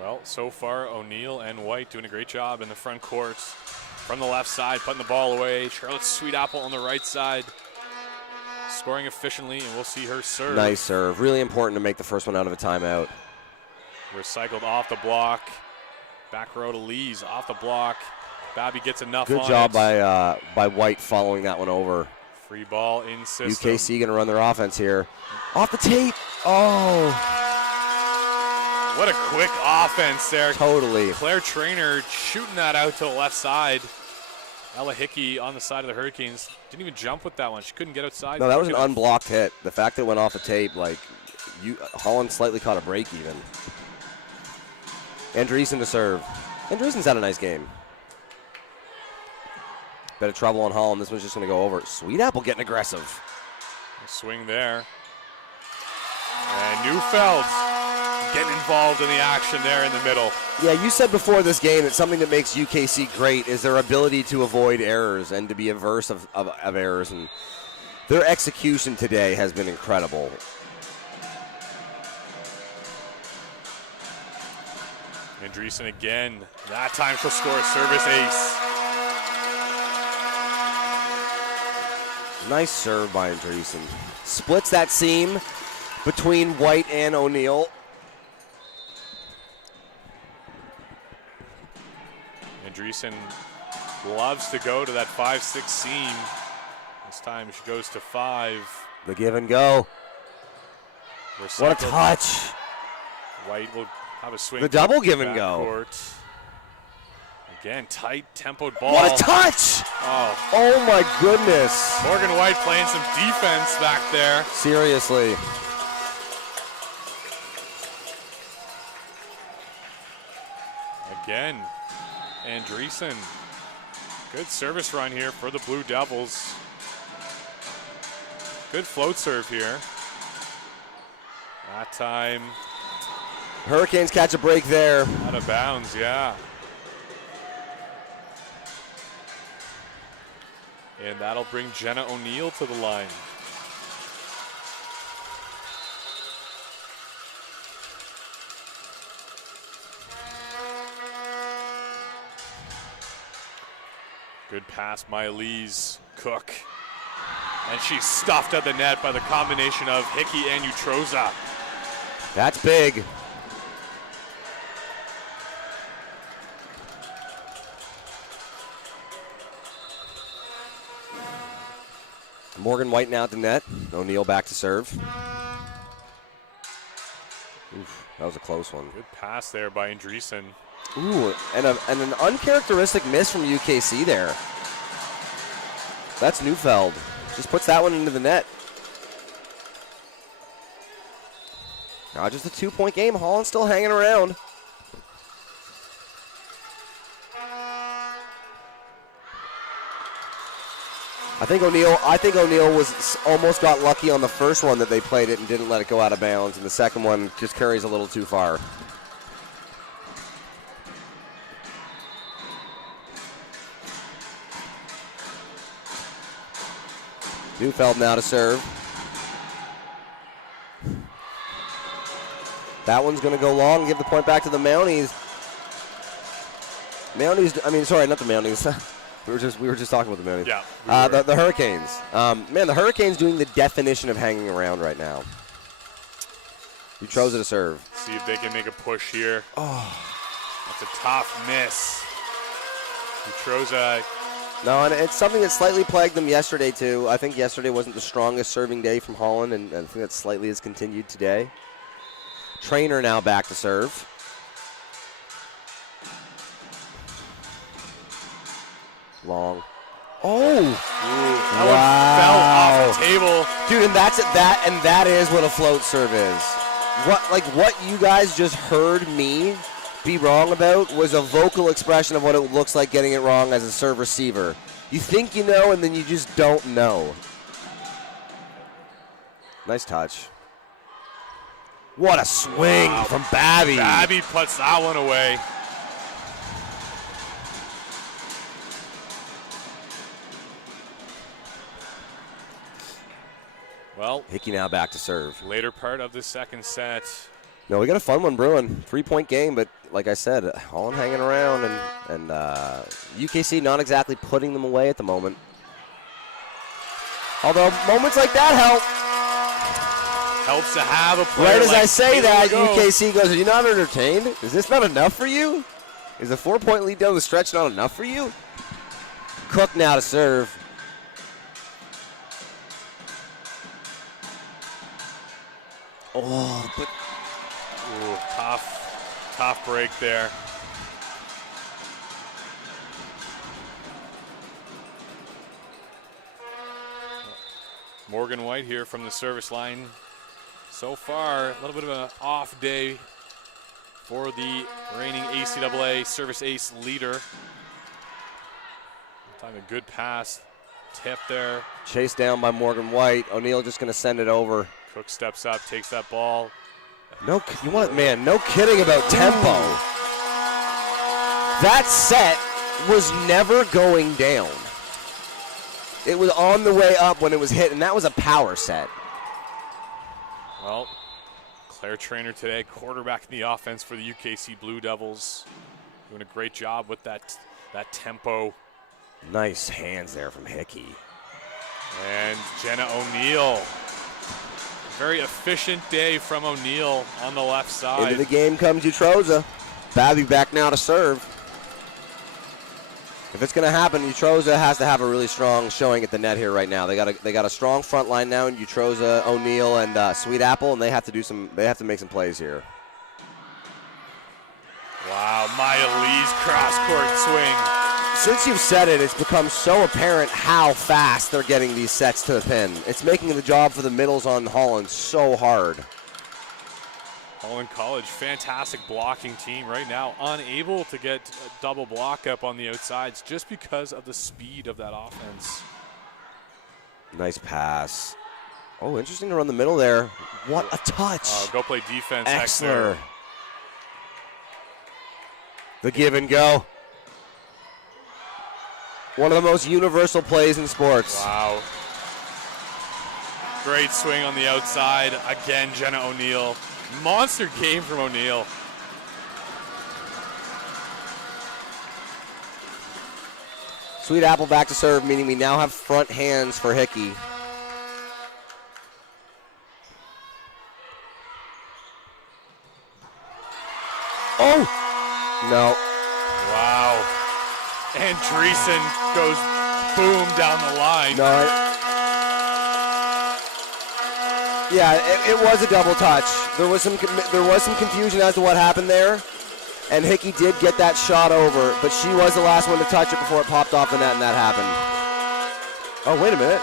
Well, so far O'Neill and White doing a great job in the front court. From the left side, putting the ball away. Charlotte Sweetapple on the right side, scoring efficiently, and we'll see her serve. Nice serve. Really important to make the first one out of a timeout. Recycled off the block. Back row to Lees, off the block. Babby gets enough on it. Good job by White following that one over. Free ball in system. UKC going to run their offense here. Off the tape. Oh. What a quick offense there. Totally. Claire Traynor shooting that out to the left side. Ella Hickey on the side of the Hurricanes. Didn't even jump with that one. She couldn't get outside. No, that was an unblocked hit. The fact that it went off the tape, Holland slightly caught a break even. Andreessen to serve. Andreessen's had a nice game. Bit of trouble on Holland. This one's just going to go over. Sweetapple getting aggressive. Swing there. And Neufeld getting involved in the action there in the middle. Yeah, you said before this game that something that makes UKC great is their ability to avoid errors and to be averse of errors. And their execution today has been incredible. Andreessen again. That time she'll score a service ace. Nice serve by Andreessen. Splits that seam between White and O'Neill. Andreessen loves to go to that 5-6 seam. This time she goes to 5. The give and go. Recycled. What a touch. White will have a swing. The double give and go. Court. Again, tight tempoed ball. What a touch! Oh my goodness. Morgan White playing some defense back there. Seriously. Again, Andreessen. Good service run here for the Blue Devils. Good float serve here. That time. Hurricanes catch a break there. Out of bounds, yeah. And that'll bring Jenna O'Neill to the line. Good pass, Miley's Cook. And she's stuffed at the net by the combination of Hickey and Utroza. That's big. Morgan White now at the net. O'Neill back to serve. Oof, that was a close one. Good pass there by Andreessen. Ooh, and an uncharacteristic miss from UKC there. That's Neufeld. Just puts that one into the net. Now just a 2-point game. Holland still hanging around. I think O'Neill was almost got lucky on the first one that they played it and didn't let it go out of bounds, and the second one just carries a little too far. Neufeld now to serve. That one's going to go long. Give the point back to the Mounties. Not the Mounties. We were just talking about the Mounties. Yeah. The Hurricanes. The Hurricanes doing the definition of hanging around right now. Utroza to serve. See if they can make a push here. Oh. That's a tough miss. Utroza. No, and it's something that slightly plagued them yesterday, too. I think yesterday wasn't the strongest serving day from Holland, and I think that slightly has continued today. Traynor now back to serve. Long. Oh! That one fell off the table. Dude, and that is what a float serve is. What you guys just heard me be wrong about was a vocal expression of what it looks like getting it wrong as a serve receiver. You think you know, and then you just don't know. Nice touch. What a swing from Babby. Babby puts that one away. Well, Hickey now back to serve. Later part of the second set. No, we got a fun one brewing. 3-point game, but like I said, Holland hanging around, and UKC not exactly putting them away at the moment. Although moments like that help. Helps to have a player Right as like I say that, go. UKC goes, are you not entertained? Is this not enough for you? Is a 4-point lead down the stretch not enough for you? Cook now to serve. Oh, but Ooh, tough break there. Morgan White here from the service line. So far, a little bit of an off day for the reigning ACAA service ace leader. Time a good pass, tip there. chased down by Morgan White. O'Neal just going to send it over. Cook steps up, takes that ball. No, you want, man, no kidding about tempo. That set was never going down. It was on the way up when it was hit, and that was a power set. Well, Claire Trainer today, quarterback in the offense for the UKC Blue Devils. Doing a great job with that tempo. Nice hands there from Hickey. And Jenna O'Neal. Very efficient day from O'Neal on the left side. Into the game comes Utroza. Babby back now to serve. If it's going to happen, Utroza has to have a really strong showing at the net here right now. They got a strong front line now in Utroza, O'Neal, and Sweet Apple, and they have to make some plays here. Wow, Maya Lee's cross-court swing. Since you've said it, it's become so apparent how fast they're getting these sets to the pin. It's making the job for the middles on Holland so hard. Holland College, fantastic blocking team right now, unable to get a double block up on the outsides just because of the speed of that offense. Nice pass. Oh, interesting to run the middle there. What a touch. Go play defense. Exler. The give and go. One of the most universal plays in sports. Wow. Great swing on the outside. Again, Jenna O'Neal. Monster game from O'Neal. Sweet Apple back to serve, meaning we now have front hands for Hickey. Oh! No. Wow. And Dreesen goes boom down the line. No. Yeah, it was a double touch. There was some confusion as to what happened there, and Hickey did get that shot over, but she was the last one to touch it before it popped off the net, and that happened. Oh, wait a minute.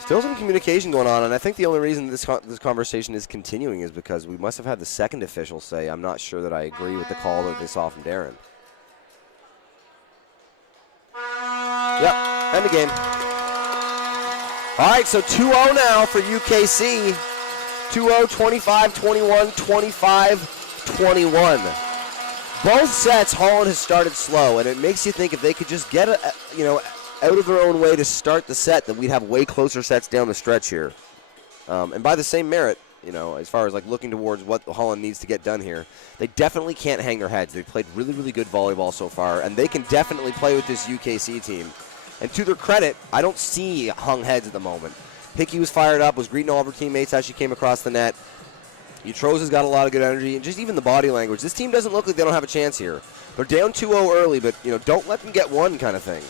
Still some communication going on, and I think the only reason this conversation is continuing is because we must have had the second official say, I'm not sure that I agree with the call that they saw from Darren. Yep, end the game. All right, so 2-0 now for UKC. 2-0, 25-21, 25-21. Both sets, Holland has started slow, and it makes you think if they could just get out of their own way to start the set, that we'd have way closer sets down the stretch here. And by the same merit, as far as like looking towards what Holland needs to get done here, they definitely can't hang their heads. They've played really, really good volleyball so far, and they can definitely play with this UKC team. And to their credit, I don't see hung heads at the moment. Hickey was fired up, was greeting all of her teammates as she came across the net. Utroza's got a lot of good energy, and just even the body language. This team doesn't look like they don't have a chance here. They're down 2-0 early, but don't let them get one kind of thing.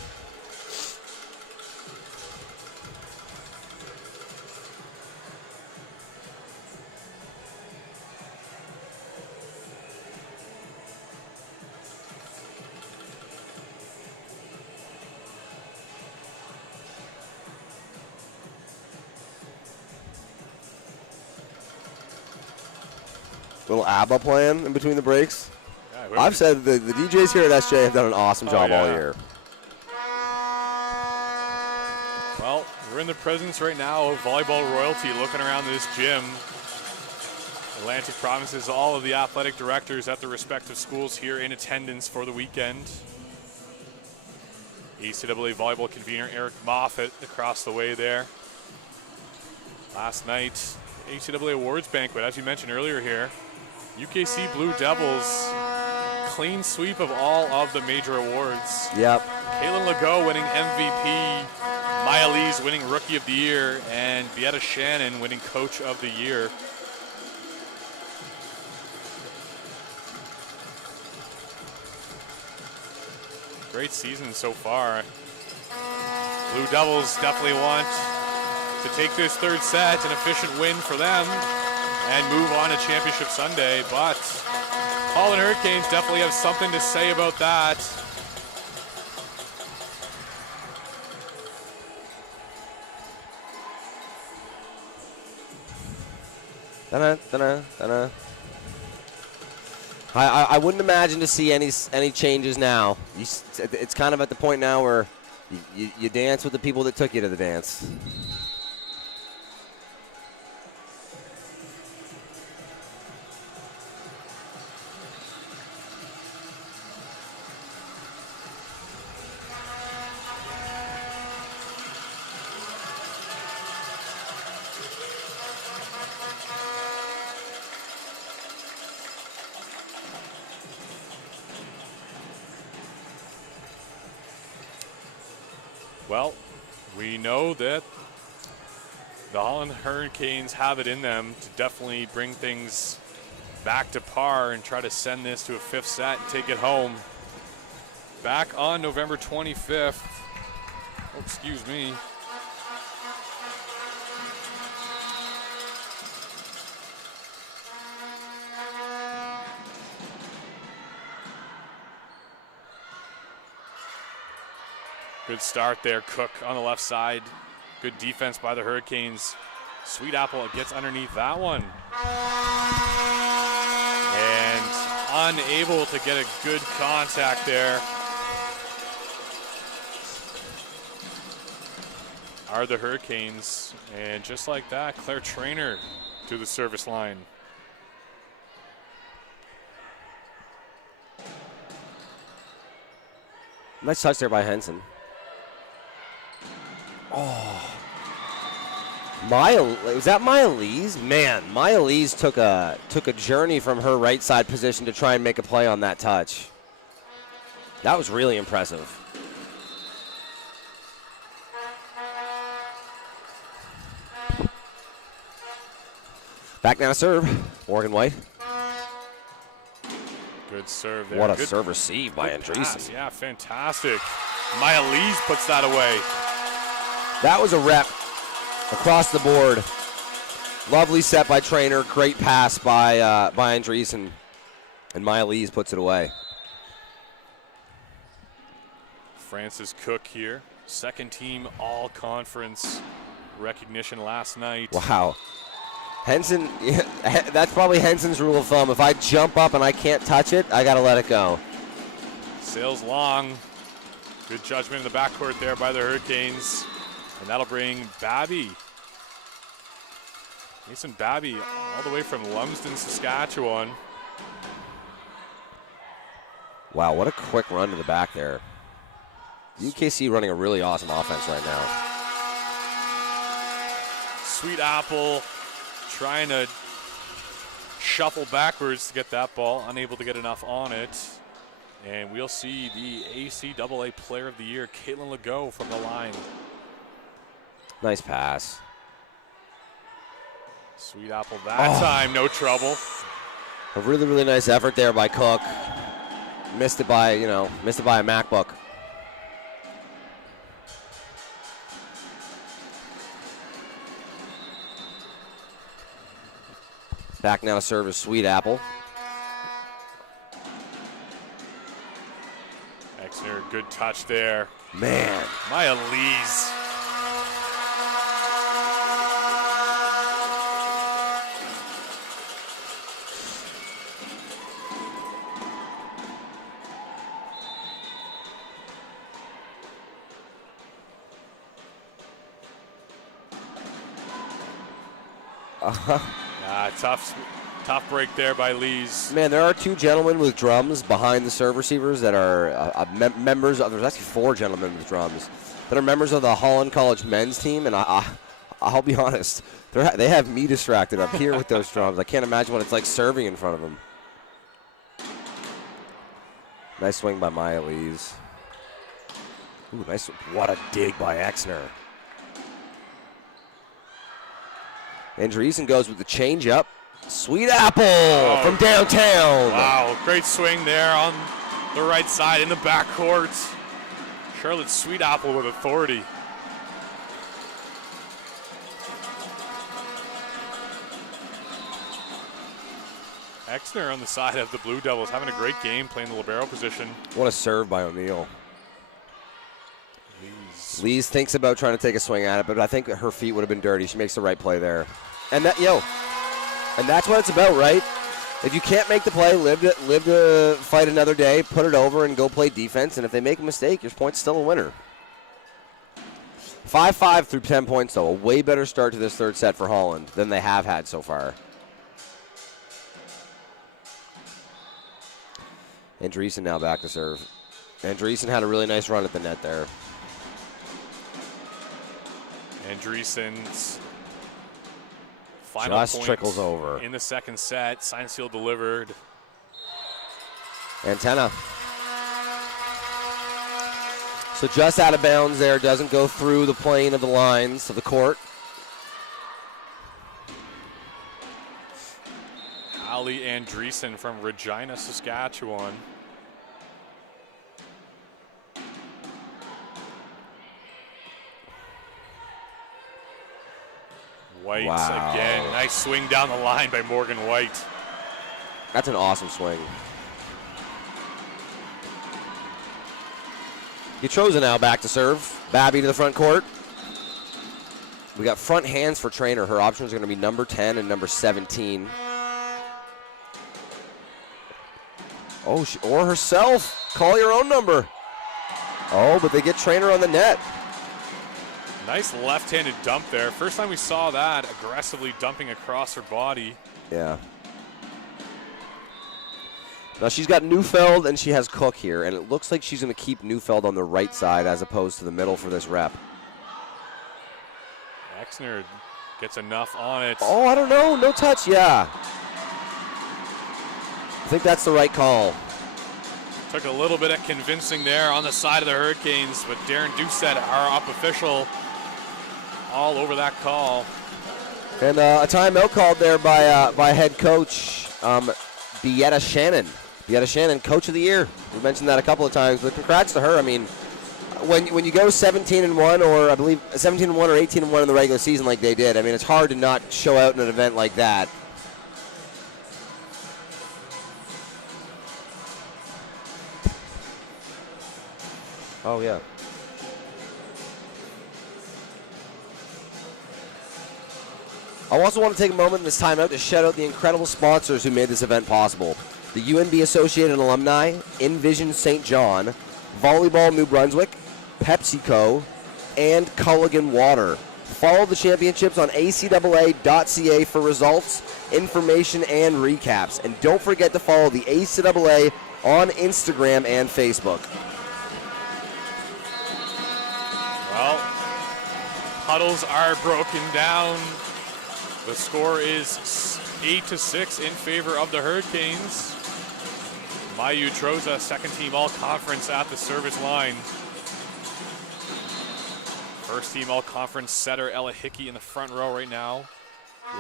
Little ABBA playing in between the breaks. Yeah, I've said the DJs here at SJ have done an awesome job all year. Well, we're in the presence right now of volleyball royalty looking around this gym. Atlantic Province's all of the athletic directors at their respective schools here in attendance for the weekend. ACAA volleyball convener Eric Moffat across the way there. Last night, ACAA awards banquet, as you mentioned earlier here. UKC Blue Devils, clean sweep of all of the major awards. Yep. Caitlin Legault winning MVP, Maya Lees winning Rookie of the Year, and Beata Shannon winning Coach of the Year. Great season so far. Blue Devils definitely want to take this third set, an efficient win for them, and move on to Championship Sunday. But Holland Hurricanes definitely have something to say about that. I wouldn't imagine to see any changes now. It's kind of at the point now where you dance with the people that took you to the dance. Well, we know that the Holland Hurricanes have it in them to definitely bring things back to par and try to send this to a fifth set and take it home. Back on November 25th. Oh, excuse me. Good start there, Cook on the left side. Good defense by the Hurricanes. Sweet Apple gets underneath that one. And unable to get a good contact there are the Hurricanes. And just like that, Claire Traynor to the service line. Nice touch there by Henson. Oh, was that Maya Lees? Man, Maya Lees took a journey from her right side position to try and make a play on that touch. That was really impressive. Back now to serve, Morgan White. Good serve there. What a good serve receive by Andreessen. Yeah, fantastic. Maya Lees puts that away. That was a rep across the board. Lovely set by Traynor. Great pass by Andreessen. And Maya Lees puts it away. Francis Cook here. Second team all-conference recognition last night. Wow. Henson, that's probably Henson's rule of thumb. If I jump up and I can't touch it, I got to let it go. Sails long. Good judgment in the backcourt there by the Hurricanes. And that'll bring Babby. Mason Babby all the way from Lumsden, Saskatchewan. Wow, what a quick run to the back there. UKC running a really awesome offense right now. Sweet Apple trying to shuffle backwards to get that ball, unable to get enough on it. And we'll see the ACAA Player of the Year, Caitlin Legault, from the line. Nice pass. Sweet Apple that time, no trouble. A really, really nice effort there by Cook. Missed it by a MacBook. Back now to serve is Sweet Apple. Exner, good touch there. Man. Maya Lees. Tough break there by Lees. Man, there are 2 gentlemen with drums behind the serve receivers that are members of. There's actually 4 gentlemen with drums that are members of the Holland College men's team, and I'll be honest, they have me distracted up here with those drums. I can't imagine what it's like serving in front of them. Nice swing by Maya Lees. Ooh, nice. What a dig by Exner. Andreessen goes with the changeup. Sweet apple from downtown. Wow, great swing there on the right side in the backcourt. Charlotte Sweet Apple with authority. Exner on the side of the Blue Devils having a great game playing the libero position. What a serve by O'Neal. Lees thinks about trying to take a swing at it, but I think her feet would have been dirty. She makes the right play there. And that's what it's about, right? If you can't make the play, live to fight another day, put it over, and go play defense. And if they make a mistake, your point's still a winner. 5-5 through 10 points, though. A way better start to this third set for Holland than they have had so far. Andreessen now back to serve. Andreessen had a really nice run at the net there. Andreessen's final just point trickles over in the second set. Sciencefield delivered. Antenna. So just out of bounds there. Doesn't go through the plane of the lines of the court. Ali Andreessen from Regina, Saskatchewan. White again. Nice swing down the line by Morgan White. That's an awesome swing. Utroza now back to serve. Babby to the front court. We got front hands for Trainer. Her options are going to be number 10 and number 17. Oh, or herself. Call your own number. Oh, but they get Trainer on the net. Nice left-handed dump there. First time we saw that, aggressively dumping across her body. Yeah. Now she's got Neufeld and she has Cook here, and it looks like she's going to keep Neufeld on the right side as opposed to the middle for this rep. Exner gets enough on it. Oh, I don't know. No touch. Yeah. I think that's the right call. Took a little bit of convincing there on the side of the Hurricanes, but Darren Doucette, our up official, all over that call. And a timeout called there by head coach Beata Shannon. Beata Shannon, coach of the year. We mentioned that a couple of times, but congrats to her. I mean, when you go 17-1, or I believe 17-1 or 18-1 in the regular season like they did, I mean, it's hard to not show out in an event like that. Oh, yeah. I also want to take a moment in this timeout to shout out the incredible sponsors who made this event possible. The UNB Associated Alumni, Envision St. John, Volleyball New Brunswick, PepsiCo, and Culligan Water. Follow the championships on acaa.ca for results, information, and recaps. And don't forget to follow the ACAA on Instagram and Facebook. Well, huddles are broken down. The score is 8-6 in favor of the Hurricanes. Mayu Troza, second team all-conference at the service line. First team all-conference setter Ella Hickey in the front row right now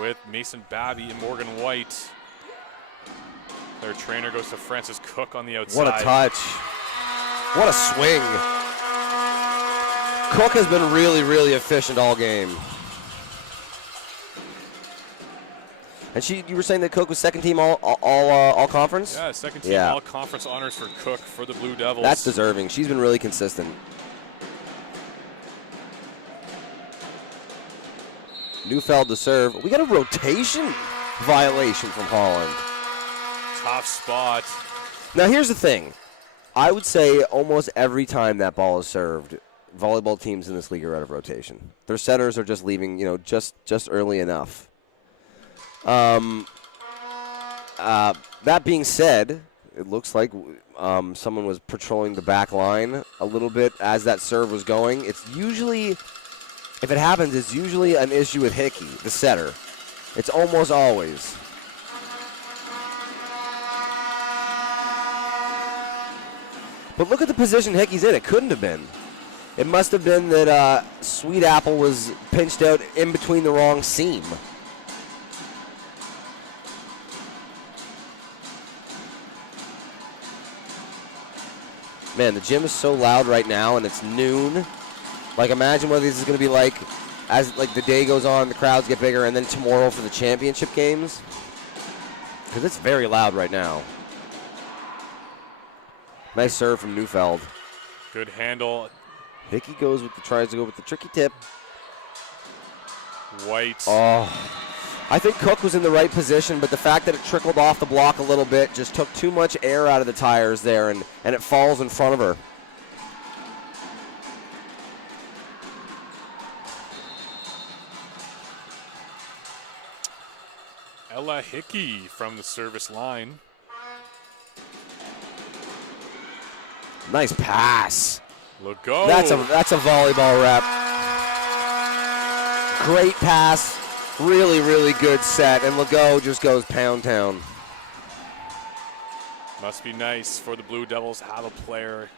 with Mason Babby and Morgan White. Their trainer goes to Francis Cook on the outside. What a touch. What a swing. Cook has been really, really efficient all game. And you were saying that Cook was second team all conference? Yeah, second team all conference honors for Cook for the Blue Devils. That's deserving. She's been really consistent. Neufeld to serve. We got a rotation violation from Holland. Tough spot. Now here's the thing. I would say almost every time that ball is served, volleyball teams in this league are out of rotation. Their setters are just leaving, just early enough. That being said, it looks like someone was patrolling the back line a little bit as that serve was going. It's usually, if it happens, it's usually an issue with Hickey, the setter. It's almost always. But look at the position Hickey's in. It couldn't have been. It must have been that Sweet Apple was pinched out in between the wrong seam. Man, the gym is so loud right now, and it's noon. Like, imagine what this is going to be like as like the day goes on, the crowds get bigger, and then tomorrow for the championship games. Because it's very loud right now. Nice serve from Neufeld. Good handle. Hickey tries to go with the tricky tip. White. Oh, I think Cook was in the right position, but the fact that it trickled off the block a little bit just took too much air out of the tires there, and it falls in front of her. Ella Hickey from the service line. Nice pass. Legault. That's a volleyball rep. Great pass. Really, really good set. And Legault just goes pound town. Must be nice for the Blue Devils to have a player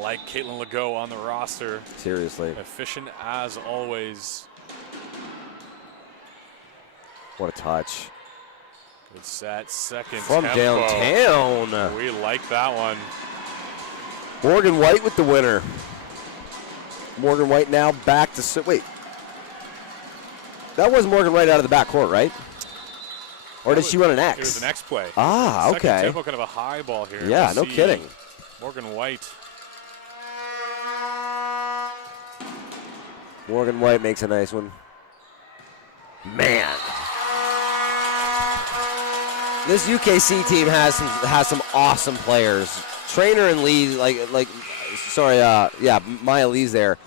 like Caitlin Legault on the roster. Seriously. Efficient as always. What a touch. Good set. Second From tempo. downtown. We like that one. Morgan White with the winner. Morgan White now back to... Wait. That was Morgan White out of the backcourt, right? Or did she run an X? It was an X play. Ah, okay. Second tempo, kind of a high ball here. Yeah, no see kidding. Morgan White. Morgan White makes a nice one. Man. This UKC team has some awesome players. Trainer and Lee, Maya Lee's there.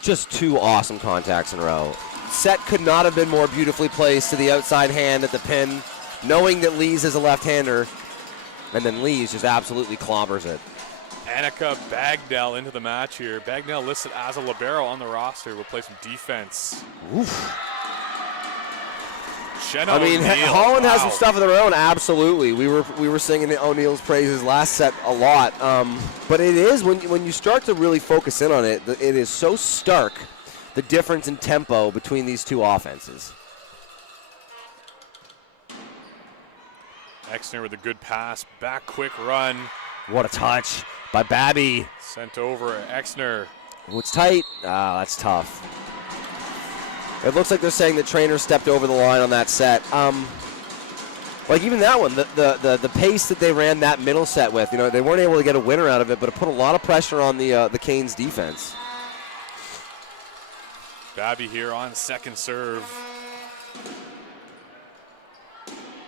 Just two awesome contacts in a row. Set could not have been more beautifully placed to the outside hand at the pin, knowing that Lee's is a left-hander, and then Lee's just absolutely clobbers it. Annika Bagnell into the match here. Bagnell listed as a libero on the roster. Will play some defense. Oof. Jenna I mean, O'Neill. Holland has Wow. some stuff of their own, absolutely. We were singing O'Neill's praises last set a lot. But it is, when you start to really focus in on it, it is so stark, the difference in tempo between these two offenses. Exner with a good pass. Back quick run. What a touch by Babby. Sent over Exner. Oh, it's tight. Ah, that's tough. It looks like they're saying that Trainer stepped over the line on that set. Like even that one, the pace that they ran that middle set with, they weren't able to get a winner out of it, but it put a lot of pressure on the Canes defense. Babby here on second serve.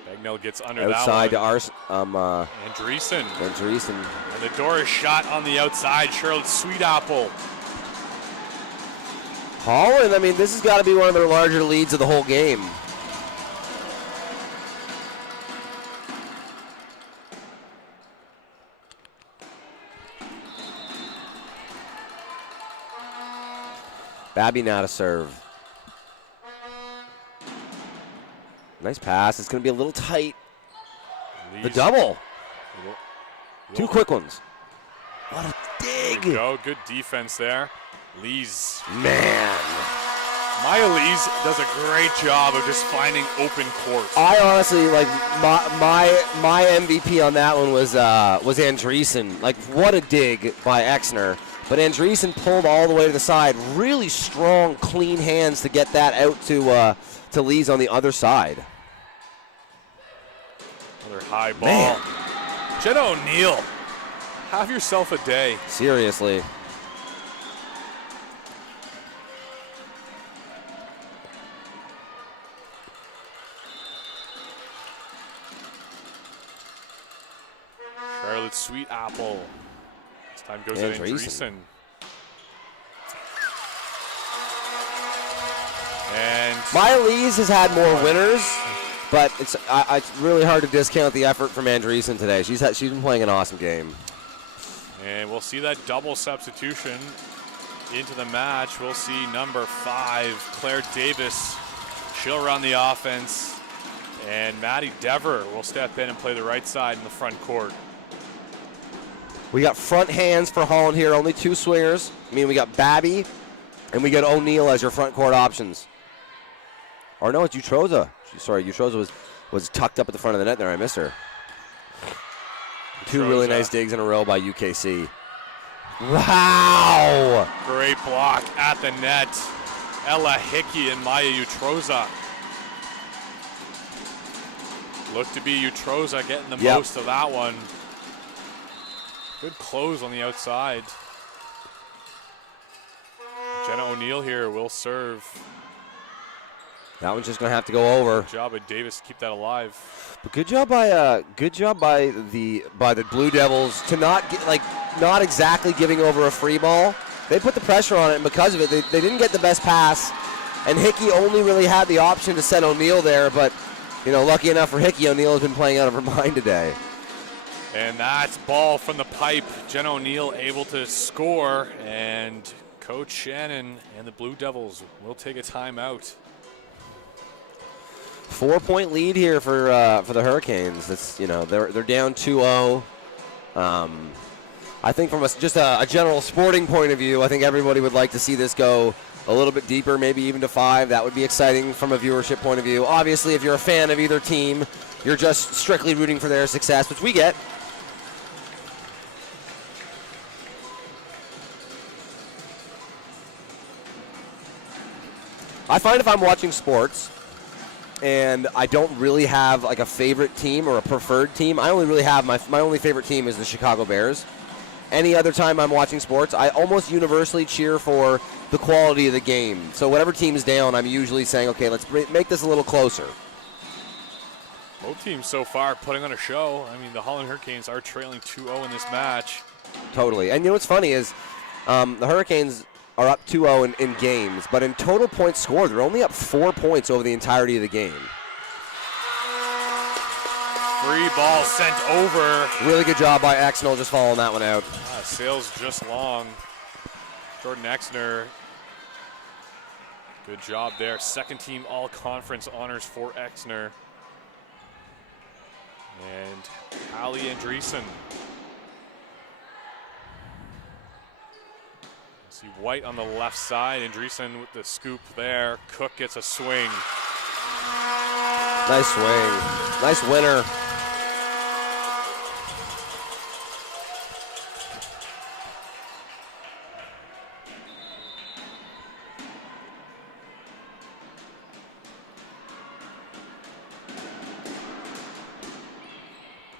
Bagnell gets under Outside that one. to Andreessen. Andreessen. And the door is shot on the outside. Charlotte Sweetapple. Holland, I mean, this has got to be one of their larger leads of the whole game. Babby now to serve. Nice pass. It's going to be a little tight. The double. Two quick ones. What a dig. There we go. Good defense there. Lees. Man. Maya Lees does a great job of just finding open court. I honestly, like, my MVP on that one was Andreessen. Like, what a dig by Exner. But Andreessen pulled all the way to the side. Really strong, clean hands to get that out to Lees on the other side. Another high ball. Man. Jenna O'Neill, have yourself a day. Seriously. Charlotte Sweetapple. This time goes to Andreessen. And Maya Lees has had more winners, But it's really hard to discount the effort from Andreessen today. She's been playing an awesome game. And we'll see that double substitution into the match. We'll see number 5, Claire Davis. She'll run the offense. And Maddie Dever will step in and play the right side in the front court. We got front hands for Holland here, only 2 swingers. I mean, we got Babby and we got O'Neill as your front court options. Or no, it's Utroza. Sorry, Utroza was tucked up at the front of the net there. I missed her. 2 really nice digs in a row by UKC. Wow! Great block at the net. Ella Hickey and Maya Utroza. Look to be Utroza getting the most of that one. Good close on the outside. Jenna O'Neill here will serve. That one's just going to have to go over. Good job by Davis to keep that alive. But good job by the Blue Devils to not exactly giving over a free ball. They put the pressure on it, and because of it, they didn't get the best pass. And Hickey only really had the option to set O'Neill there, but lucky enough for Hickey, O'Neill has been playing out of her mind today. And that's ball from the pipe. Jenna O'Neill able to score, and Coach Shannon and the Blue Devils will take a timeout. 4-point lead here for the Hurricanes. That's they're down 2-0. I think from just a general sporting point of view, I think everybody would like to see this go a little bit deeper, maybe even to 5. That would be exciting from a viewership point of view. Obviously, if you're a fan of either team, you're just strictly rooting for their success, which we get. I find if I'm watching sports and I don't really have like a favorite team or a preferred team, I only really have my only favorite team is the Chicago Bears. Any other time I'm watching sports, I almost universally cheer for the quality of the game. So whatever team's down, I'm usually saying, okay, let's make this a little closer. Both teams so far putting on a show. I mean, the Holland Hurricanes are trailing 2-0 in this match. Totally. And what's funny is the Hurricanes are up 2-0 in games, but in total points scored, they're only up 4 points over the entirety of the game. Free ball sent over. Really good job by Exnell just following that one out. Sails just long. Jordan Exner. Good job there. Second team all-conference honors for Exner. And Hallie Andreessen. See White on the left side. Andreessen with the scoop there. Cook gets a swing. Nice swing. Nice winner.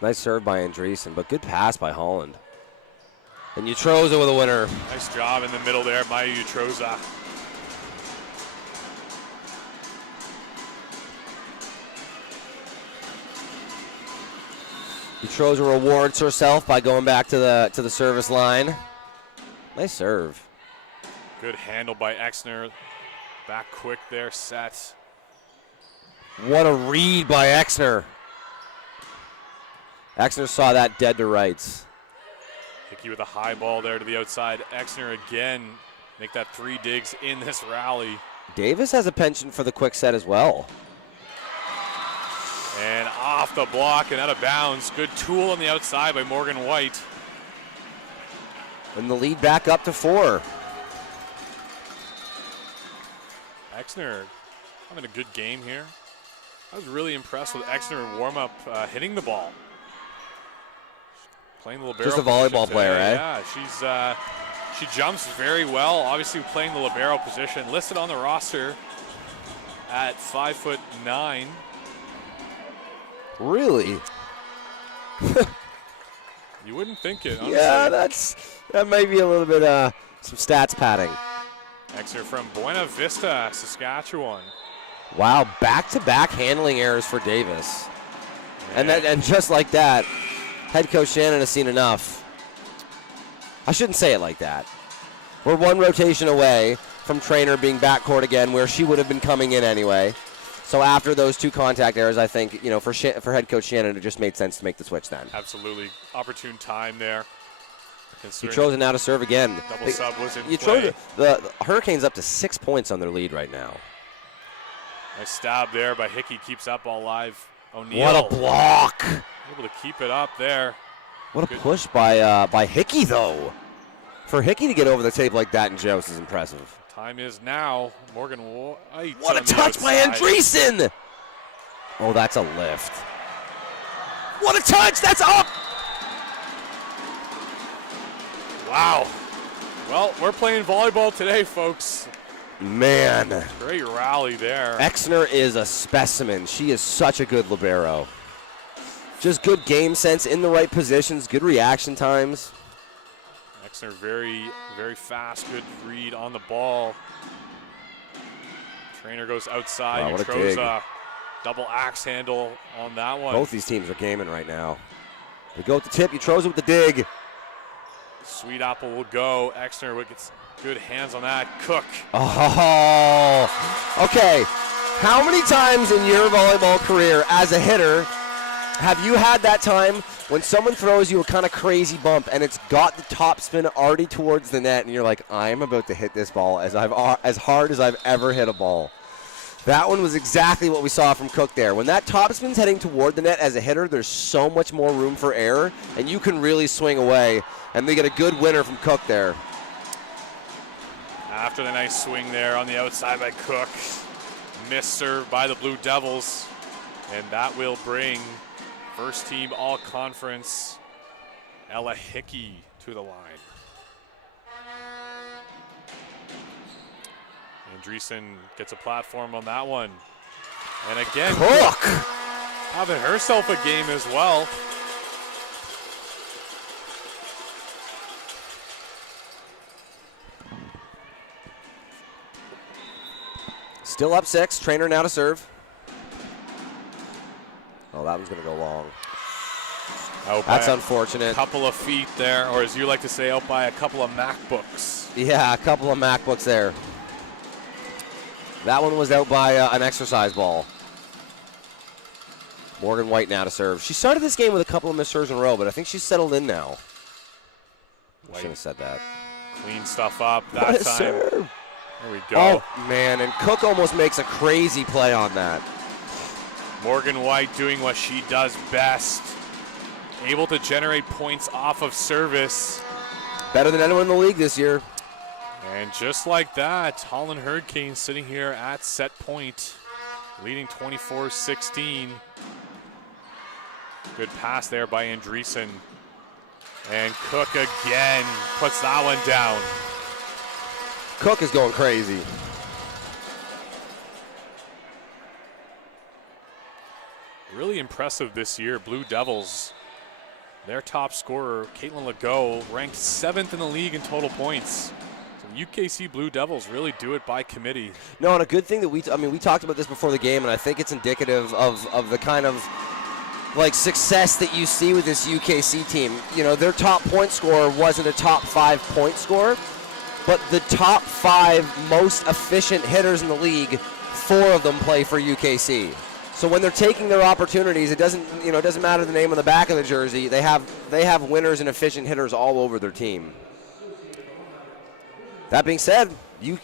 Nice serve by Andreessen, but good pass by Holland. And Utroza with a winner. Nice job in the middle there by Utroza. Utroza rewards herself by going back to the service line. Nice serve. Good handle by Exner. Back quick there, set. What a read by Exner. Exner saw that dead to rights. Hickey with a high ball there to the outside. Exner again make that 3 digs in this rally. Davis has a penchant for the quick set as well. And off the block and out of bounds. Good tool on the outside by Morgan White. And the lead back up to 4. Exner having a good game here. I was really impressed with Exner in warm-up hitting the ball. Playing the libero. Just a volleyball player, eh? Yeah, she jumps very well. Obviously playing the libero position. Listed on the roster at 5'9". Really? You wouldn't think it, honestly. Yeah, that might be a little bit some stats padding. Exner from Buena Vista, Saskatchewan. Wow, back-to-back handling errors for Davis. Yeah. And just like that, head coach Shannon has seen enough. I shouldn't say it like that. We're one rotation away from Trainer being backcourt again, where she would have been coming in anyway. So after those 2 contact errors, I think, for head coach Shannon, it just made sense to make the switch then. Absolutely. Opportune time there. He chose it now to serve again. Double sub was in you play. The Hurricanes up to 6 points on their lead right now. Nice stab there by Hickey. Keeps that ball alive. O'Neal. What a block. Able to keep it up there. What a push by Hickey, though. For Hickey to get over the tape like that in Jost is impressive. Time is now. Morgan White. What a touch by Andreessen. Oh, that's a lift. What a touch. That's up. Wow. Well, we're playing volleyball today, folks. Man. Great rally there. Exner is a specimen. She is such a good libero. Just good game sense in the right positions, good reaction times. Exner very, very fast, good read on the ball. Trainer goes outside. Wow, what a dig. Double axe handle on that one. Both these teams are gaming right now. They go with the tip, Utroza with the dig. Sweet Apple will go. Exner gets good hands on that. Cook. Oh, okay. How many times in your volleyball career as a hitter have you had that time when someone throws you a kind of crazy bump and it's got the top spin already towards the net and you're like, I'm about to hit this ball as hard as I've ever hit a ball? That one was exactly what we saw from Cook there. When that top spin's heading toward the net as a hitter, there's so much more room for error, and you can really swing away. And they get a good winner from Cook there. After the nice swing there on the outside by Cook. Missed serve by the Blue Devils. And that will bring first team all-conference Ella Hickey to the line. Andreessen gets a platform on that one. And again, Cook having herself a game as well. Still up 6. Trainer now to serve. Oh, that one's going to go long. That's unfortunate. A couple of feet there, or as you like to say, out by a couple of MacBooks. Yeah, a couple of MacBooks there. That one was out by an exercise ball. Morgan White now to serve. She started this game with a couple of missed serves in a row, but I think she's settled in now. I shouldn't have said that. Clean stuff up that What a time. serve. There we go. Oh, man, and Cook almost makes a crazy play on that. Morgan White doing what she does best. Able to generate points off of service. Better than anyone in the league this year. And just like that, Holland Hurricanes sitting here at set point, leading 24-16. Good pass there by Andreessen. And Cook again puts that one down. Cook is going crazy. Really impressive this year, Blue Devils. Their top scorer, Caitlin Legault, ranked 7th in the league in total points. So UKC Blue Devils really do it by committee. No, and a good thing that we talked about this before the game, and I think it's indicative of the kind of like success that you see with this UKC team. You know, their top point scorer wasn't a top 5 point scorer, but the top 5 most efficient hitters in the league, 4 of them play for UKC. So when they're taking their opportunities, it doesn't matter the name on the back of the jersey. They have winners and efficient hitters all over their team. That being said,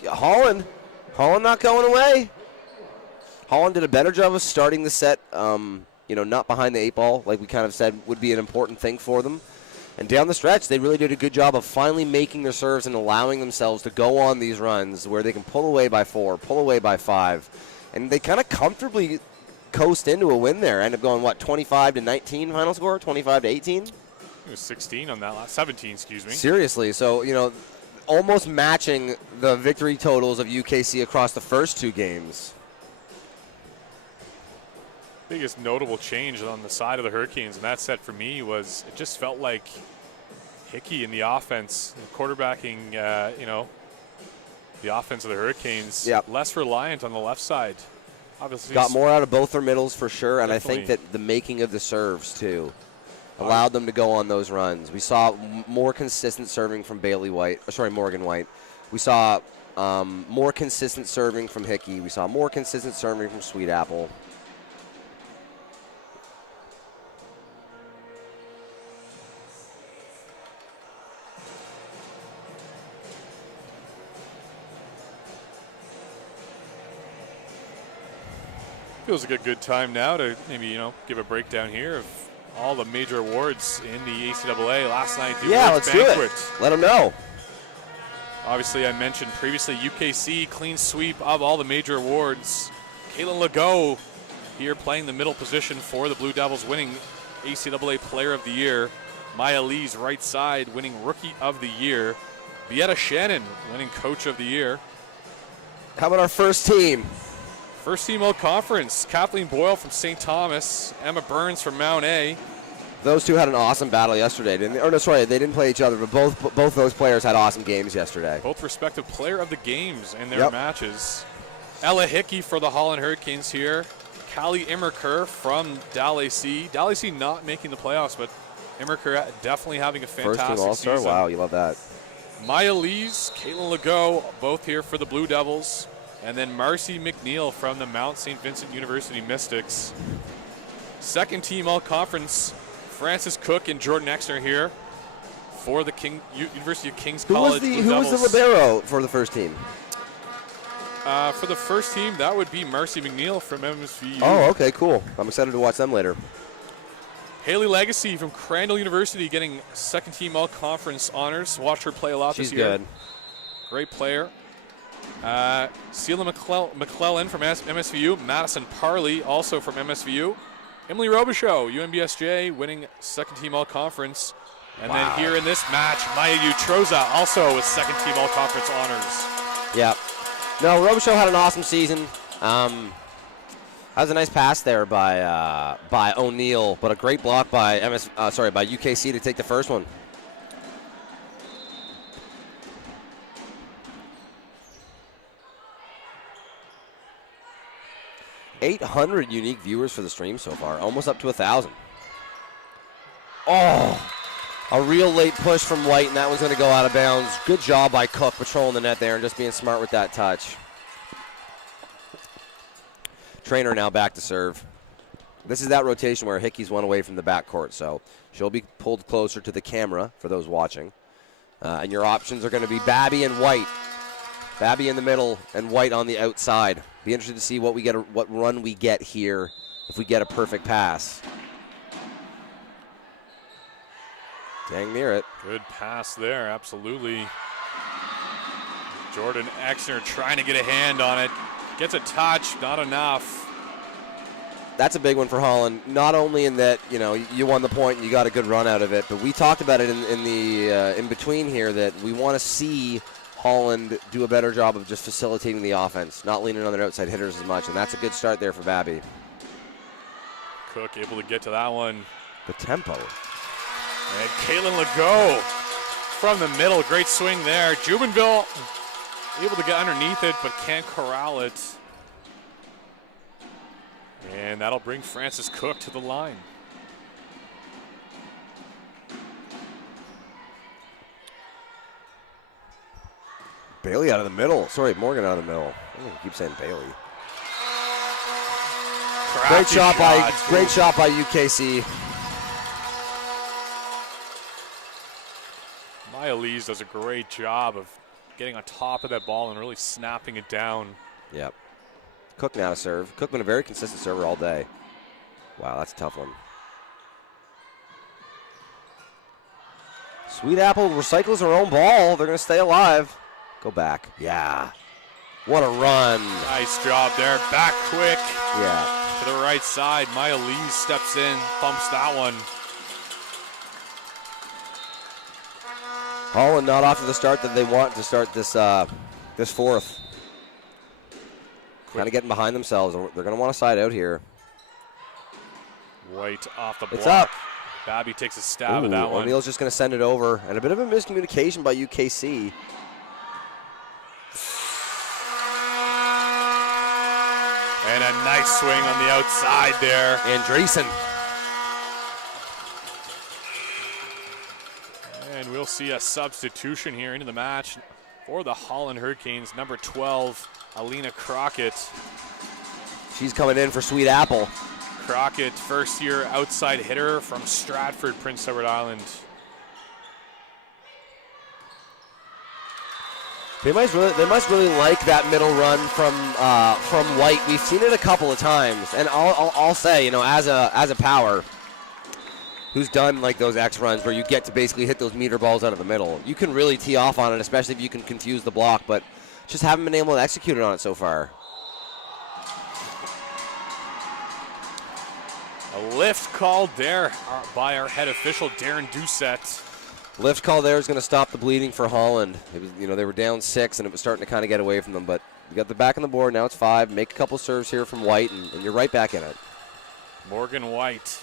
Holland not going away. Holland did a better job of starting the set, not behind the 8 ball, like we kind of said would be an important thing for them. And down the stretch, they really did a good job of finally making their serves and allowing themselves to go on these runs where they can pull away by 4, pull away by 5. And they kind of comfortably coast into a win there. End up going, 25-19 final score? 25-18? It was 16 on that last, 17, excuse me. Seriously, so, almost matching the victory totals of UKC across the first 2 games. Biggest notable change on the side of the Hurricanes in that set for me was it just felt like Hickey in the offense, quarterbacking, the offense of the Hurricanes, less reliant on the left side. Obviously got more out of both their middles for sure, and Definitely. I think that the making of the serves too allowed them to go on those runs. We saw more consistent serving from Morgan White. We saw more consistent serving from Hickey. We saw more consistent serving from Sweet Apple. Feels like a good time now to maybe, give a breakdown here of all the major awards in the ACAA last night. The awards let's banquet. do it. Let them know. Obviously, I mentioned previously UKC clean sweep of all the major awards. Caitlin Legault here playing the middle position for the Blue Devils, winning ACAA Player of the Year. Maya Lee's right side winning Rookie of the Year. Vieta Shannon winning Coach of the Year. How about our first team? First team all-conference, Kathleen Boyle from St. Thomas, Emma Burns from Mount A. Those two had an awesome battle yesterday, didn't they? Or no, sorry, they didn't play each other, but both those players had awesome games yesterday. Both respective player of the games in their matches. Ella Hickey for the Holland Hurricanes here. Callie Immerker from Dal AC. Dal AC not making the playoffs, but Immerker definitely having a fantastic First team all-star, season. wow, you love that. Maya Lees, Caitlin Legault, both here for the Blue Devils. And then Marcy McNeil from the Mount St. Vincent University Mystics. Second team all-conference, Francis Cook and Jordan Exner here for the University of King's College Blue Who was the libero for the first team? For the first team, that would be Marcy McNeil from MSVU. Oh, okay, cool. I'm excited to watch them later. Haley Legacy from Crandall University getting second team all-conference honors. Watched her play a lot this year. She's good. Great player. Celia McClellan from MSVU. Madison Parley, also from MSVU. Emily Robichaud, UMBSJ, winning second team all-conference. And then here in this match, Maya Utroza, also with second team all-conference honors. Yeah. No, Robichaud had an awesome season. That was a nice pass there by O'Neill, but a great block by by UKC to take the first one. 800 unique viewers for the stream so far, almost up to 1,000. Oh, a real late push from White, and that one's going to go out of bounds. Good job by Cook patrolling the net there and just being smart with that touch. Trainer now back to serve. This is that rotation where Hickey's one away from the backcourt, so she'll be pulled closer to the camera for those watching. And your options are going to be Babby and White. Babby in the middle and White on the outside. Be interested to see what run we get here if we get a perfect pass. Dang near it. Good pass there, absolutely. Jordan Exner trying to get a hand on it. Gets a touch, not enough. That's a big one for Holland. Not only in that, you won the point and you got a good run out of it, but we talked about it in between here that we want to see Holland do a better job of just facilitating the offense, not leaning on their outside hitters as much, and that's a good start there for Babby. Cook able to get to that one. The tempo. And Caitlin Legault from the middle, great swing there. Jubenville able to get underneath it, but can't corral it. And that'll bring Francis Cook to the line. Bailey out of the middle. Sorry, Morgan out of the middle. I keep saying Bailey. Great shot by UKC. Maya Lees does a great job of getting on top of that ball and really snapping it down. Yep. Cook now to serve. Cook been a very consistent server all day. Wow, that's a tough one. Sweet Apple recycles her own ball. They're going to stay alive. Go back. Yeah. What a run. Nice job there. Back quick. Yeah. To the right side. Maya Lees steps in, bumps that one. Holland not off to the start that they want to start this this fourth. Kind of getting behind themselves. They're going to want to side out here. White off the block. It's up. Babby takes a stab at that one. O'Neill's just going to send it over. And a bit of a miscommunication by UKC. And a nice swing on the outside there. Andreessen. And we'll see a substitution here into the match For the Holland Hurricanes, number 12, Alina Crockett. She's coming in for Sweet Apple. Crockett, first-year outside hitter from Stratford, Prince Edward Island. They must really like that middle run from White. We've seen it a couple of times, and I'll say, you know, as a power who's done like those X runs where you get to basically hit those meter balls out of the middle, you can really tee off on it, especially if you can confuse the block. But just haven't been able to execute it on it so far. A lift called there by our head official, Darren Doucette. Lift call there is going to stop the bleeding for Holland. It was, you know, they were down 6 and it was starting to kind of get away from them, but you got the back on the board. Now it's 5. Make a couple serves here from White, and you're right back in it. Morgan White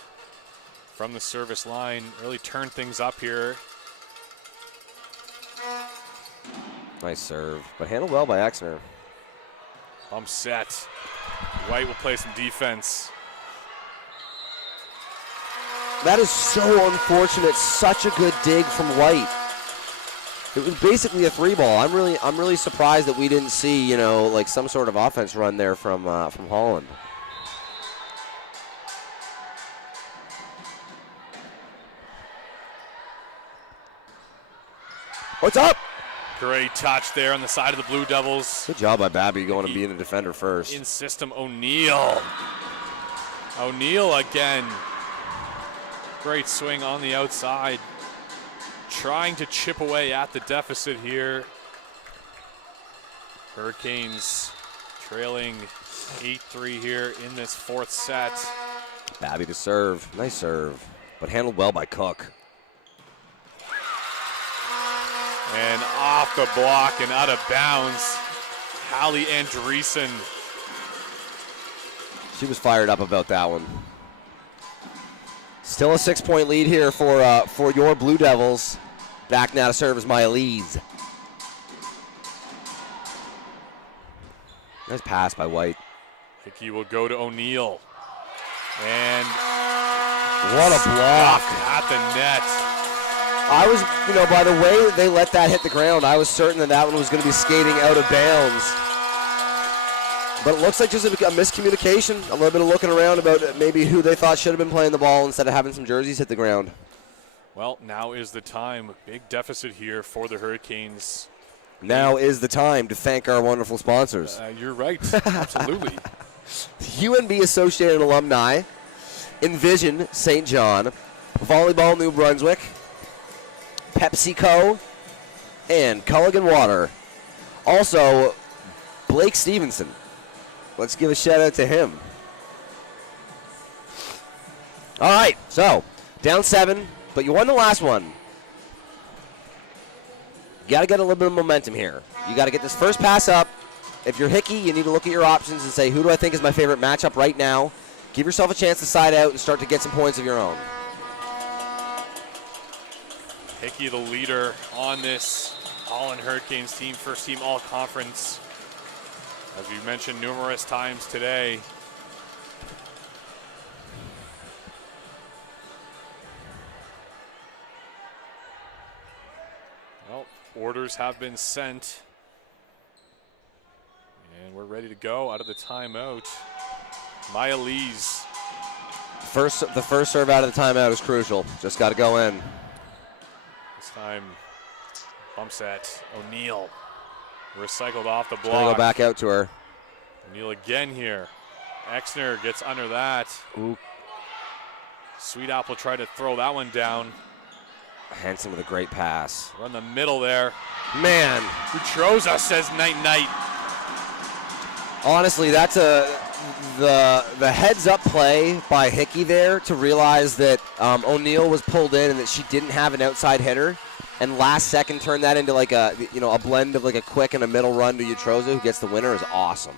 from the service line really turned things up here. Nice serve, but handled well by Exner. Bump set. White will play some defense. That is so unfortunate. Such a good dig from White. It was basically a 3-ball. I'm really surprised that we didn't see, you know, like some sort of offense run there from Holland. What's up? Great touch there on the side of the Blue Devils. Good job by Babby going and being a defender first. In system, O'Neill. O'Neill again. Great swing on the outside. Trying to chip away at the deficit here. Hurricanes trailing 8-3 here in this 4th set. Babby to serve. Nice serve, but handled well by Cook. And off the block and out of bounds, Hallie Andreessen. She was fired up about that one. Still a 6-point lead here for your Blue Devils. Back now to serve is Myalise. Nice pass by White. Hickey will go to O'Neill. And what a block at the net. I was, you know, by the way they let that hit the ground, I was certain that that one was going to be skating out of bounds. But it looks like just a miscommunication, a little bit of looking around about maybe who they thought should have been playing the ball instead of having some jerseys hit the ground. Well, now is the time. Big deficit here for the Hurricanes. Now is the time to thank our wonderful sponsors. You're right, absolutely. UNB Associated Alumni, Envision St. John, Volleyball New Brunswick, PepsiCo, and Culligan Water. Also, Blake Stevenson. Let's give a shout out to him. All right, so down 7, but you won the last one. You got to get a little bit of momentum here. You got to get this first pass up. If you're Hickey, you need to look at your options and say, who do I think is my favorite matchup right now? Give yourself a chance to side out and start to get some points of your own. Hickey, the leader on this Holland Hurricanes team, first team all-conference. As we mentioned numerous times today. Well, orders have been sent. And we're ready to go out of the timeout. Myalise. The first serve out of the timeout is crucial. Just got to go in. This time, bump set. O'Neill. Recycled off the block. Gonna go back out to her. O'Neill again here. Exner gets under that. Ooh. Sweet Apple tried to throw that one down. Hanson with a great pass. Run the middle there. Man. Utroza says night-night. Honestly, that's the heads-up play by Hickey there to realize that O'Neill was pulled in and that she didn't have an outside hitter. And last second turn that into like a blend of like a quick and a middle run to Utroza, who gets the winner, is awesome.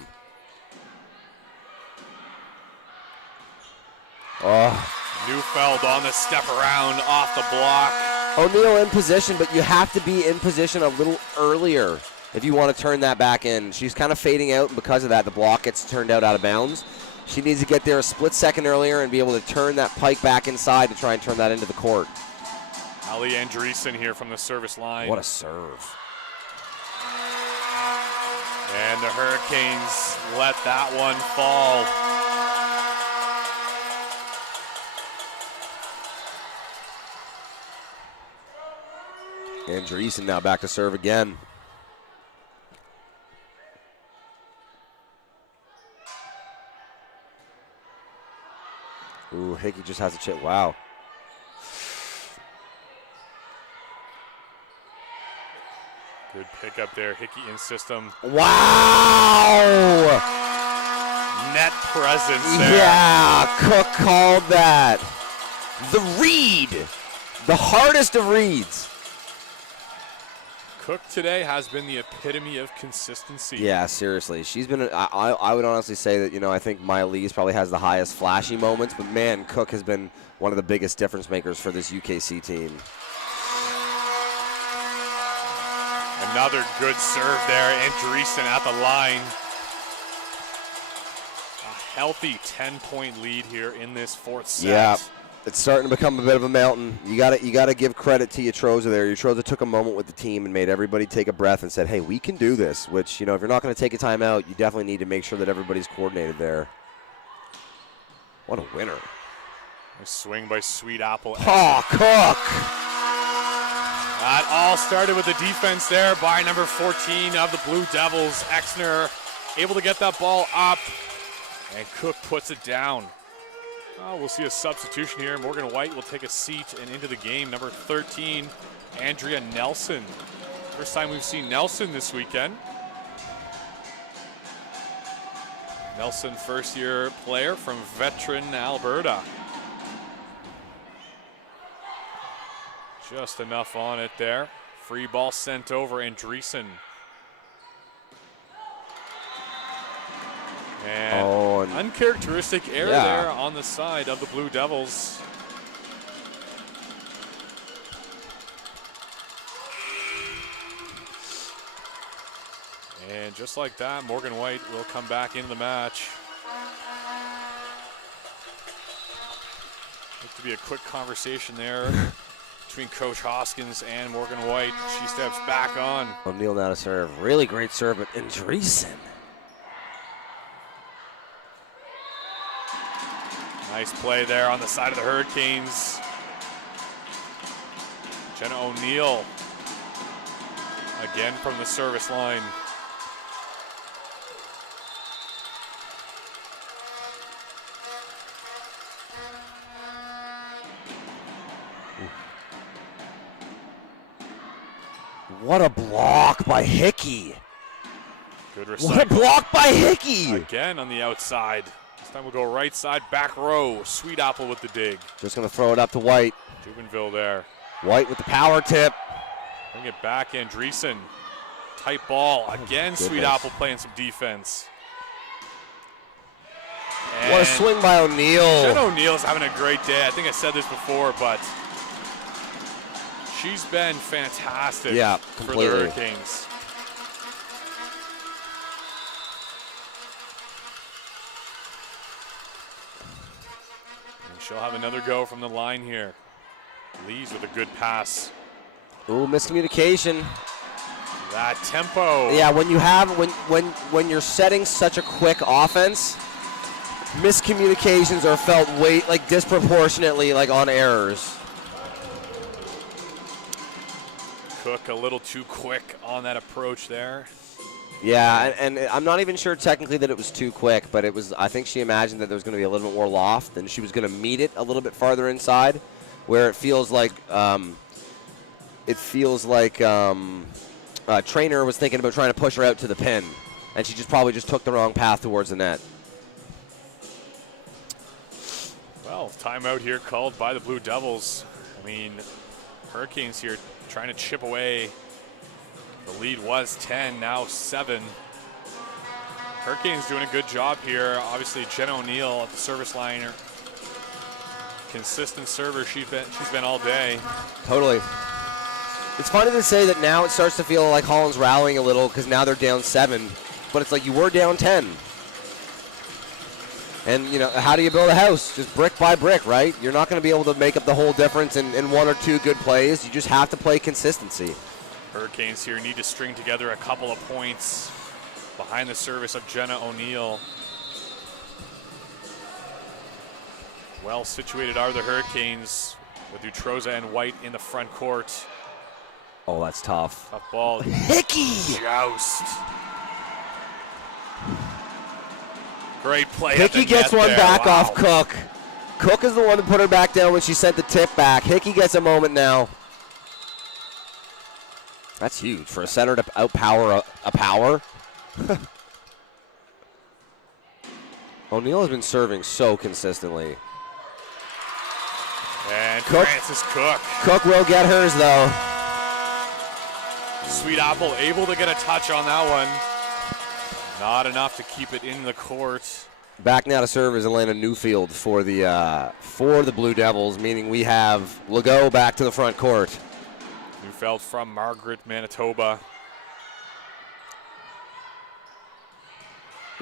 Oh. Neufeld on the step around off the block. O'Neill in position, but you have to be in position a little earlier if you want to turn that back in. She's kind of fading out, and because of that, the block gets turned out of bounds. She needs to get there a split second earlier and be able to turn that pike back inside to try and turn that into the court. Ali Andreessen here from the service line. What a serve. And the Hurricanes let that one fall. Andreessen now back to serve again. Ooh, Hickey just has a chip. Wow. Good pickup there, Hickey in system. Wow! Net presence there. Yeah, Cook called that. The read. The hardest of reads. Cook today has been the epitome of consistency. Yeah, seriously. She's been, I would honestly say that, I think Miley's probably has the highest flashy moments, but man, Cook has been one of the biggest difference makers for this UKC team. Another good serve there, Andreessen at the line. A healthy 10-point lead here in this fourth set. Yeah, it's starting to become a bit of a mountain. You got to give credit to Yatroza there. Yatroza took a moment with the team and made everybody take a breath and said, hey, we can do this, which, if you're not going to take a timeout, you definitely need to make sure that everybody's coordinated there. What a winner. Nice swing by Sweet Apple. Oh, Cook! That all started with the defense there by number 14 of the Blue Devils. Exner able to get that ball up, and Cook puts it down. Oh, we'll see a substitution here. Morgan White will take a seat and into the game. Number 13, Andrea Nelson. First time we've seen Nelson this weekend. Nelson, first-year player from Veteran, Alberta. Just enough on it there. Free ball sent over, Andreessen. And uncharacteristic error there on the side of the Blue Devils. And just like that, Morgan White will come back into the match. Look to be a quick conversation there between Coach Hoskins and Morgan White. She steps back on. O'Neill now to serve. Really great serve, but Andreessen. Nice play there on the side of the Hurricanes. Jenna O'Neill again from the service line. What a block by Hickey. Good recycle. What a block by Hickey. Again on the outside. This time we'll go right side, back row. Sweet Apple with the dig. Just going to throw it up to White. Jubenville there. White with the power tip. Bring it back, Andreessen. Tight ball. Again, Sweet Apple playing some defense. And what a swing by O'Neill. Jen O'Neill's having a great day. I think I said this before, but she's been fantastic for the Hurricanes. And she'll have another go from the line here. Lees with a good pass. Ooh, miscommunication. That tempo. Yeah, when you have when you're setting such a quick offense, miscommunications are felt disproportionately on errors. Cook a little too quick on that approach there. Yeah, and I'm not even sure technically that it was too quick, but it was. I think she imagined that there was going to be a little bit more loft, and she was going to meet it a little bit farther inside, where it feels like Trainer was thinking about trying to push her out to the pin, and she probably took the wrong path towards the net. Well, timeout here called by the Blue Devils. I mean, Hurricanes here trying to chip away. The lead was 10, now 7. Hurricanes doing a good job here. Obviously, Jen O'Neill at the service line. Consistent server she's been all day. Totally. It's funny to say that now it starts to feel like Holland's rallying a little because now they're down 7, but it's like you were down 10. And, how do you build a house? Just brick by brick, right? You're not going to be able to make up the whole difference in one or two good plays. You just have to play consistency. Hurricanes here need to string together a couple of points behind the service of Jenna O'Neill. Well situated are the Hurricanes with Utroza and White in the front court. Oh, that's tough. Tough ball. Hickey! Joust. Great play. Hickey gets one there. back Wow. off Cook. Cook is the one that put her back down when she sent the tip back. Hickey gets a moment now. That's huge for a center to outpower a power. O'Neill has been serving so consistently. And Cook. Francis Cook. Cook will get hers, though. Sweet Apple able to get a touch on that one. Not enough to keep it in the court. Back now to serve is Elena Newfield for the Blue Devils, meaning we have Legault back to the front court. Newfeld from Margaret, Manitoba.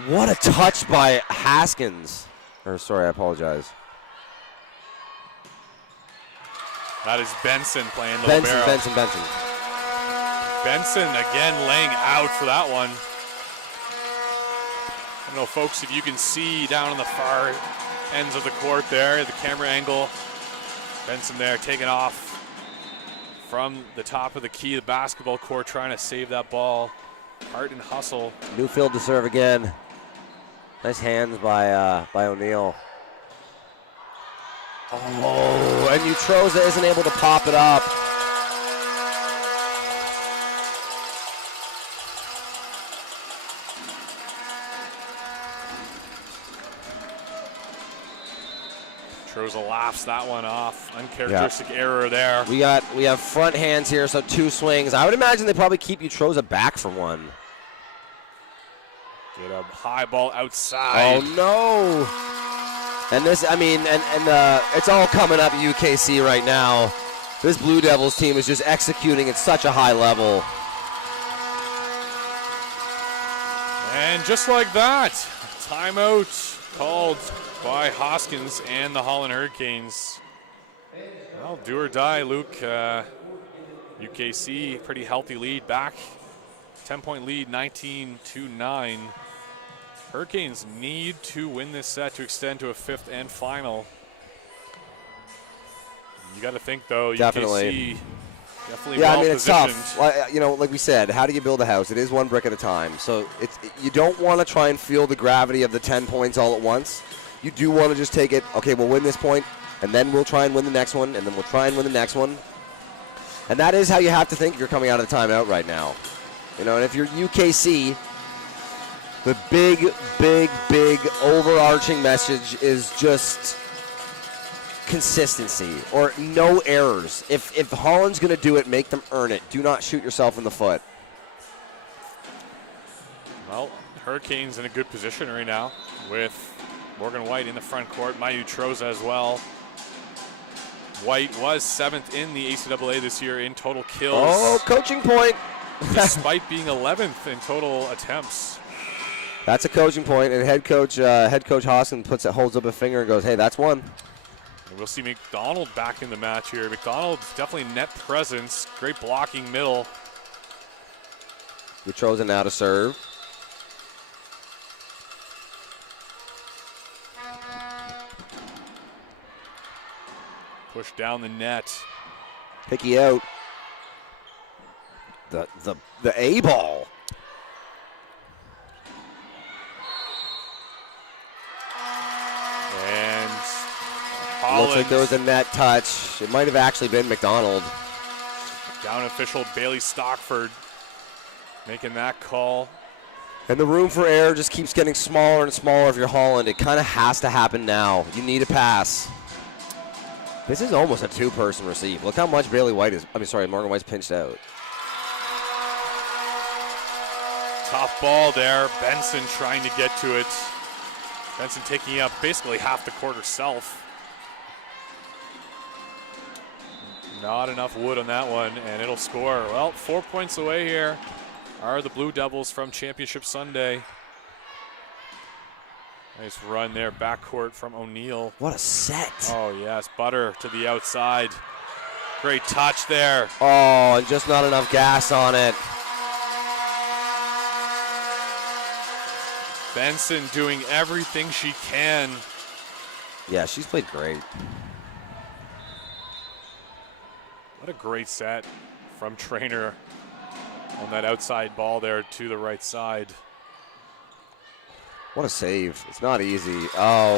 What a touch by Haskins. Or sorry, I apologize. That is Benson playing the Benson, libero. Benson. Benson again laying out for that one. I don't know, folks, if you can see down on the far ends of the court there, the camera angle. Benson there taking off from the top of the key, the basketball court, trying to save that ball. Heart and hustle. Newfield to serve again. Nice hands by O'Neill. Oh, and Utroza isn't able to pop it up. Troza laughs that one off. Uncharacteristic error there. We have front hands here, so 2 swings. I would imagine they probably keep Utroza back for one. Get a high ball outside. Oh no! And this, I mean, and it's all coming up UKC right now. This Blue Devils team is just executing at such a high level. And just like that, timeout called by Hoskins and the Holland Hurricanes. Well, do or die, Luke. UKC, pretty healthy lead back. 10-point lead, 19-9. Hurricanes need to win this set to extend to a 5th and final. You got to think, though, Definitely. UKC definitely Yeah, well I mean, it's positioned. tough. Like we said, how do you build a house? It is one brick at a time. So you don't want to try and feel the gravity of the 10 points all at once. You do want to just take it, okay, we'll win this point, and then we'll try and win the next one, and then we'll try and win the next one. And that is how you have to think if you're coming out of the timeout right now. And if you're UKC, the big overarching message is just consistency or no errors. If Holland's going to do it, make them earn it. Do not shoot yourself in the foot. Well, Hurricanes in a good position right now with Morgan White in the front court, Mayu Troza as well. White was 7th in the ACAA this year in total kills. Oh, coaching point. Despite being 11th in total attempts. That's a coaching point, and head coach Hoskins holds up a finger and goes, hey, that's one. And we'll see McDonald back in the match here. McDonald's definitely net presence. Great blocking middle. Utroza now to serve. Push down the net. Hickey out. The A ball. And Holland. Looks like there was a net touch. It might have actually been McDonald. Down official Bailey Stockford making that call. And the room for error just keeps getting smaller and smaller if you're Holland. It kind of has to happen now. You need a pass. This is almost a 2-person receive. Look how much Morgan White's pinched out. Tough ball there. Benson trying to get to it. Benson taking up basically half the court herself. Not enough wood on that one, and it'll score. Well, 4 points away here are the Blue Devils from Championship Sunday. Nice run there, backcourt from O'Neill. What a set. Oh, yes, Butter to the outside. Great touch there. Oh, and just not enough gas on it. Benson doing everything she can. Yeah, she's played great. What a great set from Trainer on that outside ball there to the right side. What a save. It's not easy. Oh.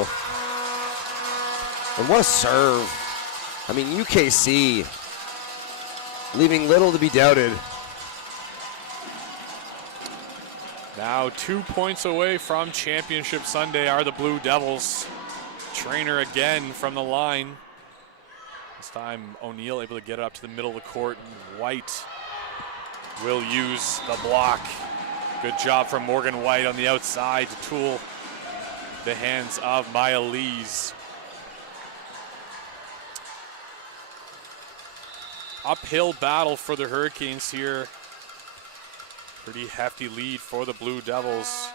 And what a serve. I mean, UKC leaving little to be doubted. Now 2 points away from Championship Sunday are the Blue Devils. Trainer again from the line. This time O'Neill able to get it up to the middle of the court. White will use the block. Good job from Morgan White on the outside to tool the hands of Maya Lees. Uphill battle for the Hurricanes here. Pretty hefty lead for the Blue Devils.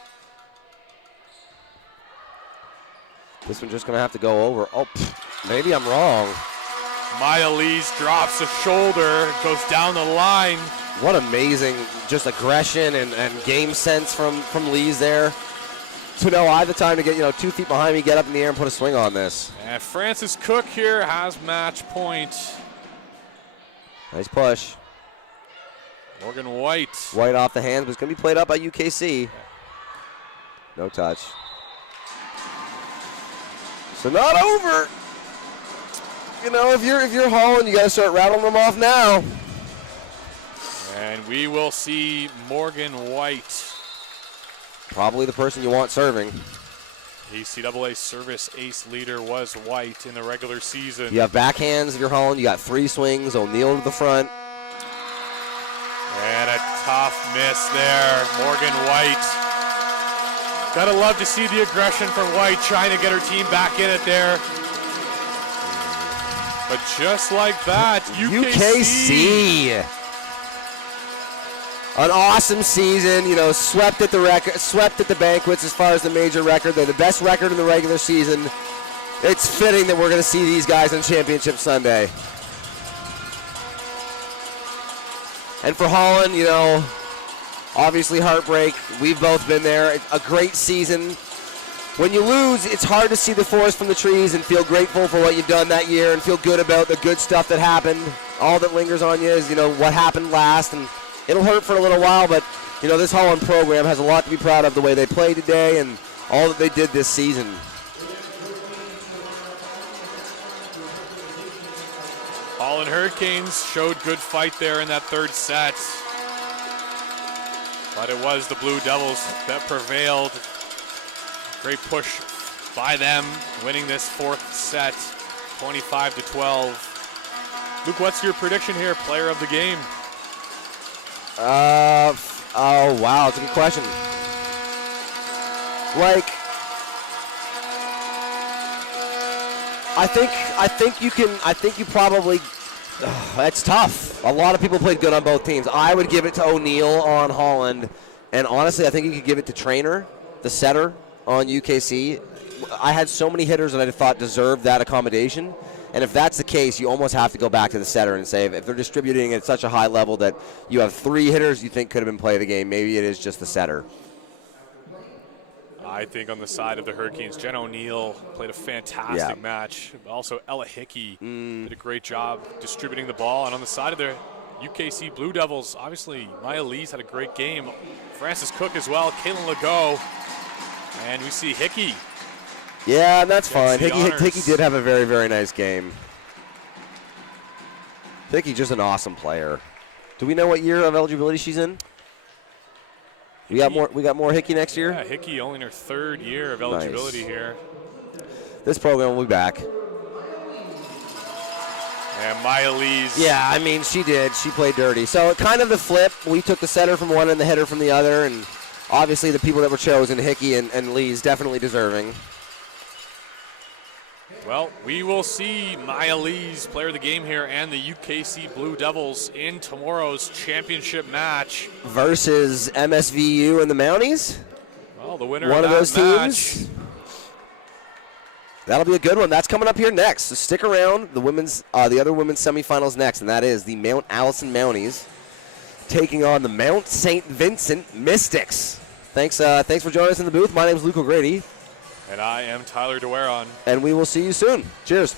This one's just going to have to go over. Oh, maybe I'm wrong. Maya Lees drops a shoulder, goes down the line. What amazing just aggression and game sense from Lees there. So no, I have the time to get 2 feet behind me, get up in the air and put a swing on this. And Francis Cook here has match point. Nice push. Morgan White. White off the hands, but it's going to be played up by UKC. No touch. So not over. If you're Holland, you got to start rattling them off now. And we will see Morgan White. Probably the person you want serving. ACAA service ace leader was White in the regular season. You have backhands if you're Holland. You got 3 swings. O'Neill to the front. And a tough miss there. Morgan White. Gotta love to see the aggression from White trying to get her team back in it there. But just like that, UKC. An awesome season, swept at the banquets as far as the major record. They're the best record in the regular season. It's fitting that we're going to see these guys on Championship Sunday. And for Holland, obviously heartbreak. We've both been there. A great season. When you lose, it's hard to see the forest from the trees and feel grateful for what you've done that year and feel good about the good stuff that happened. All that lingers on you is, what happened last, and it'll hurt for a little while, but, this Holland program has a lot to be proud of, the way they played today and all that they did this season. Holland Hurricanes showed good fight there in that third set. But it was the Blue Devils that prevailed. Great push by them, winning this fourth set, 25-12. Luke, what's your prediction here, player of the game? Oh wow, it's a good question. I think you probably. That's tough. A lot of people played good on both teams. I would give it to O'Neill on Holland, and honestly, I think you could give it to Trainer, the setter on UKC. I had so many hitters that I thought deserved that accommodation. And if that's the case, you almost have to go back to the setter and say, if they're distributing at such a high level that you have 3 hitters you think could have been play of the game, maybe it is just the setter. I think on the side of the Hurricanes, Jen O'Neill played a fantastic match. Also, Ella Hickey did a great job distributing the ball. And on the side of the UKC Blue Devils, obviously, Maya Lees had a great game. Francis Cook as well, Kaylin Legault. And we see Hickey. Yeah, and that's fine. Hickey did have a very, very nice game. Hickey's just an awesome player. Do we know what year of eligibility she's in? We got more Hickey next year? Yeah, Hickey only in her 3rd year of eligibility here. This program will be back. And Maya Lees. Yeah, I mean, she did. She played dirty. So kind of the flip. We took the setter from one and the hitter from the other, and obviously the people that were chosen, Hickey and Lees, definitely deserving. Well, we will see Maya Lees, player of the game here, and the UKC Blue Devils in tomorrow's championship match. Versus MSVU and the Mounties? Well, the winner one of those match. teams. That'll be a good one. That's coming up here next. So stick around. The other women's semifinals next, and that is the Mount Allison Mounties taking on the Mount St. Vincent Mystics. Thanks for joining us in the booth. My name is Luke O'Grady, And I am Tyler DeWaron. and we will see you soon. Cheers.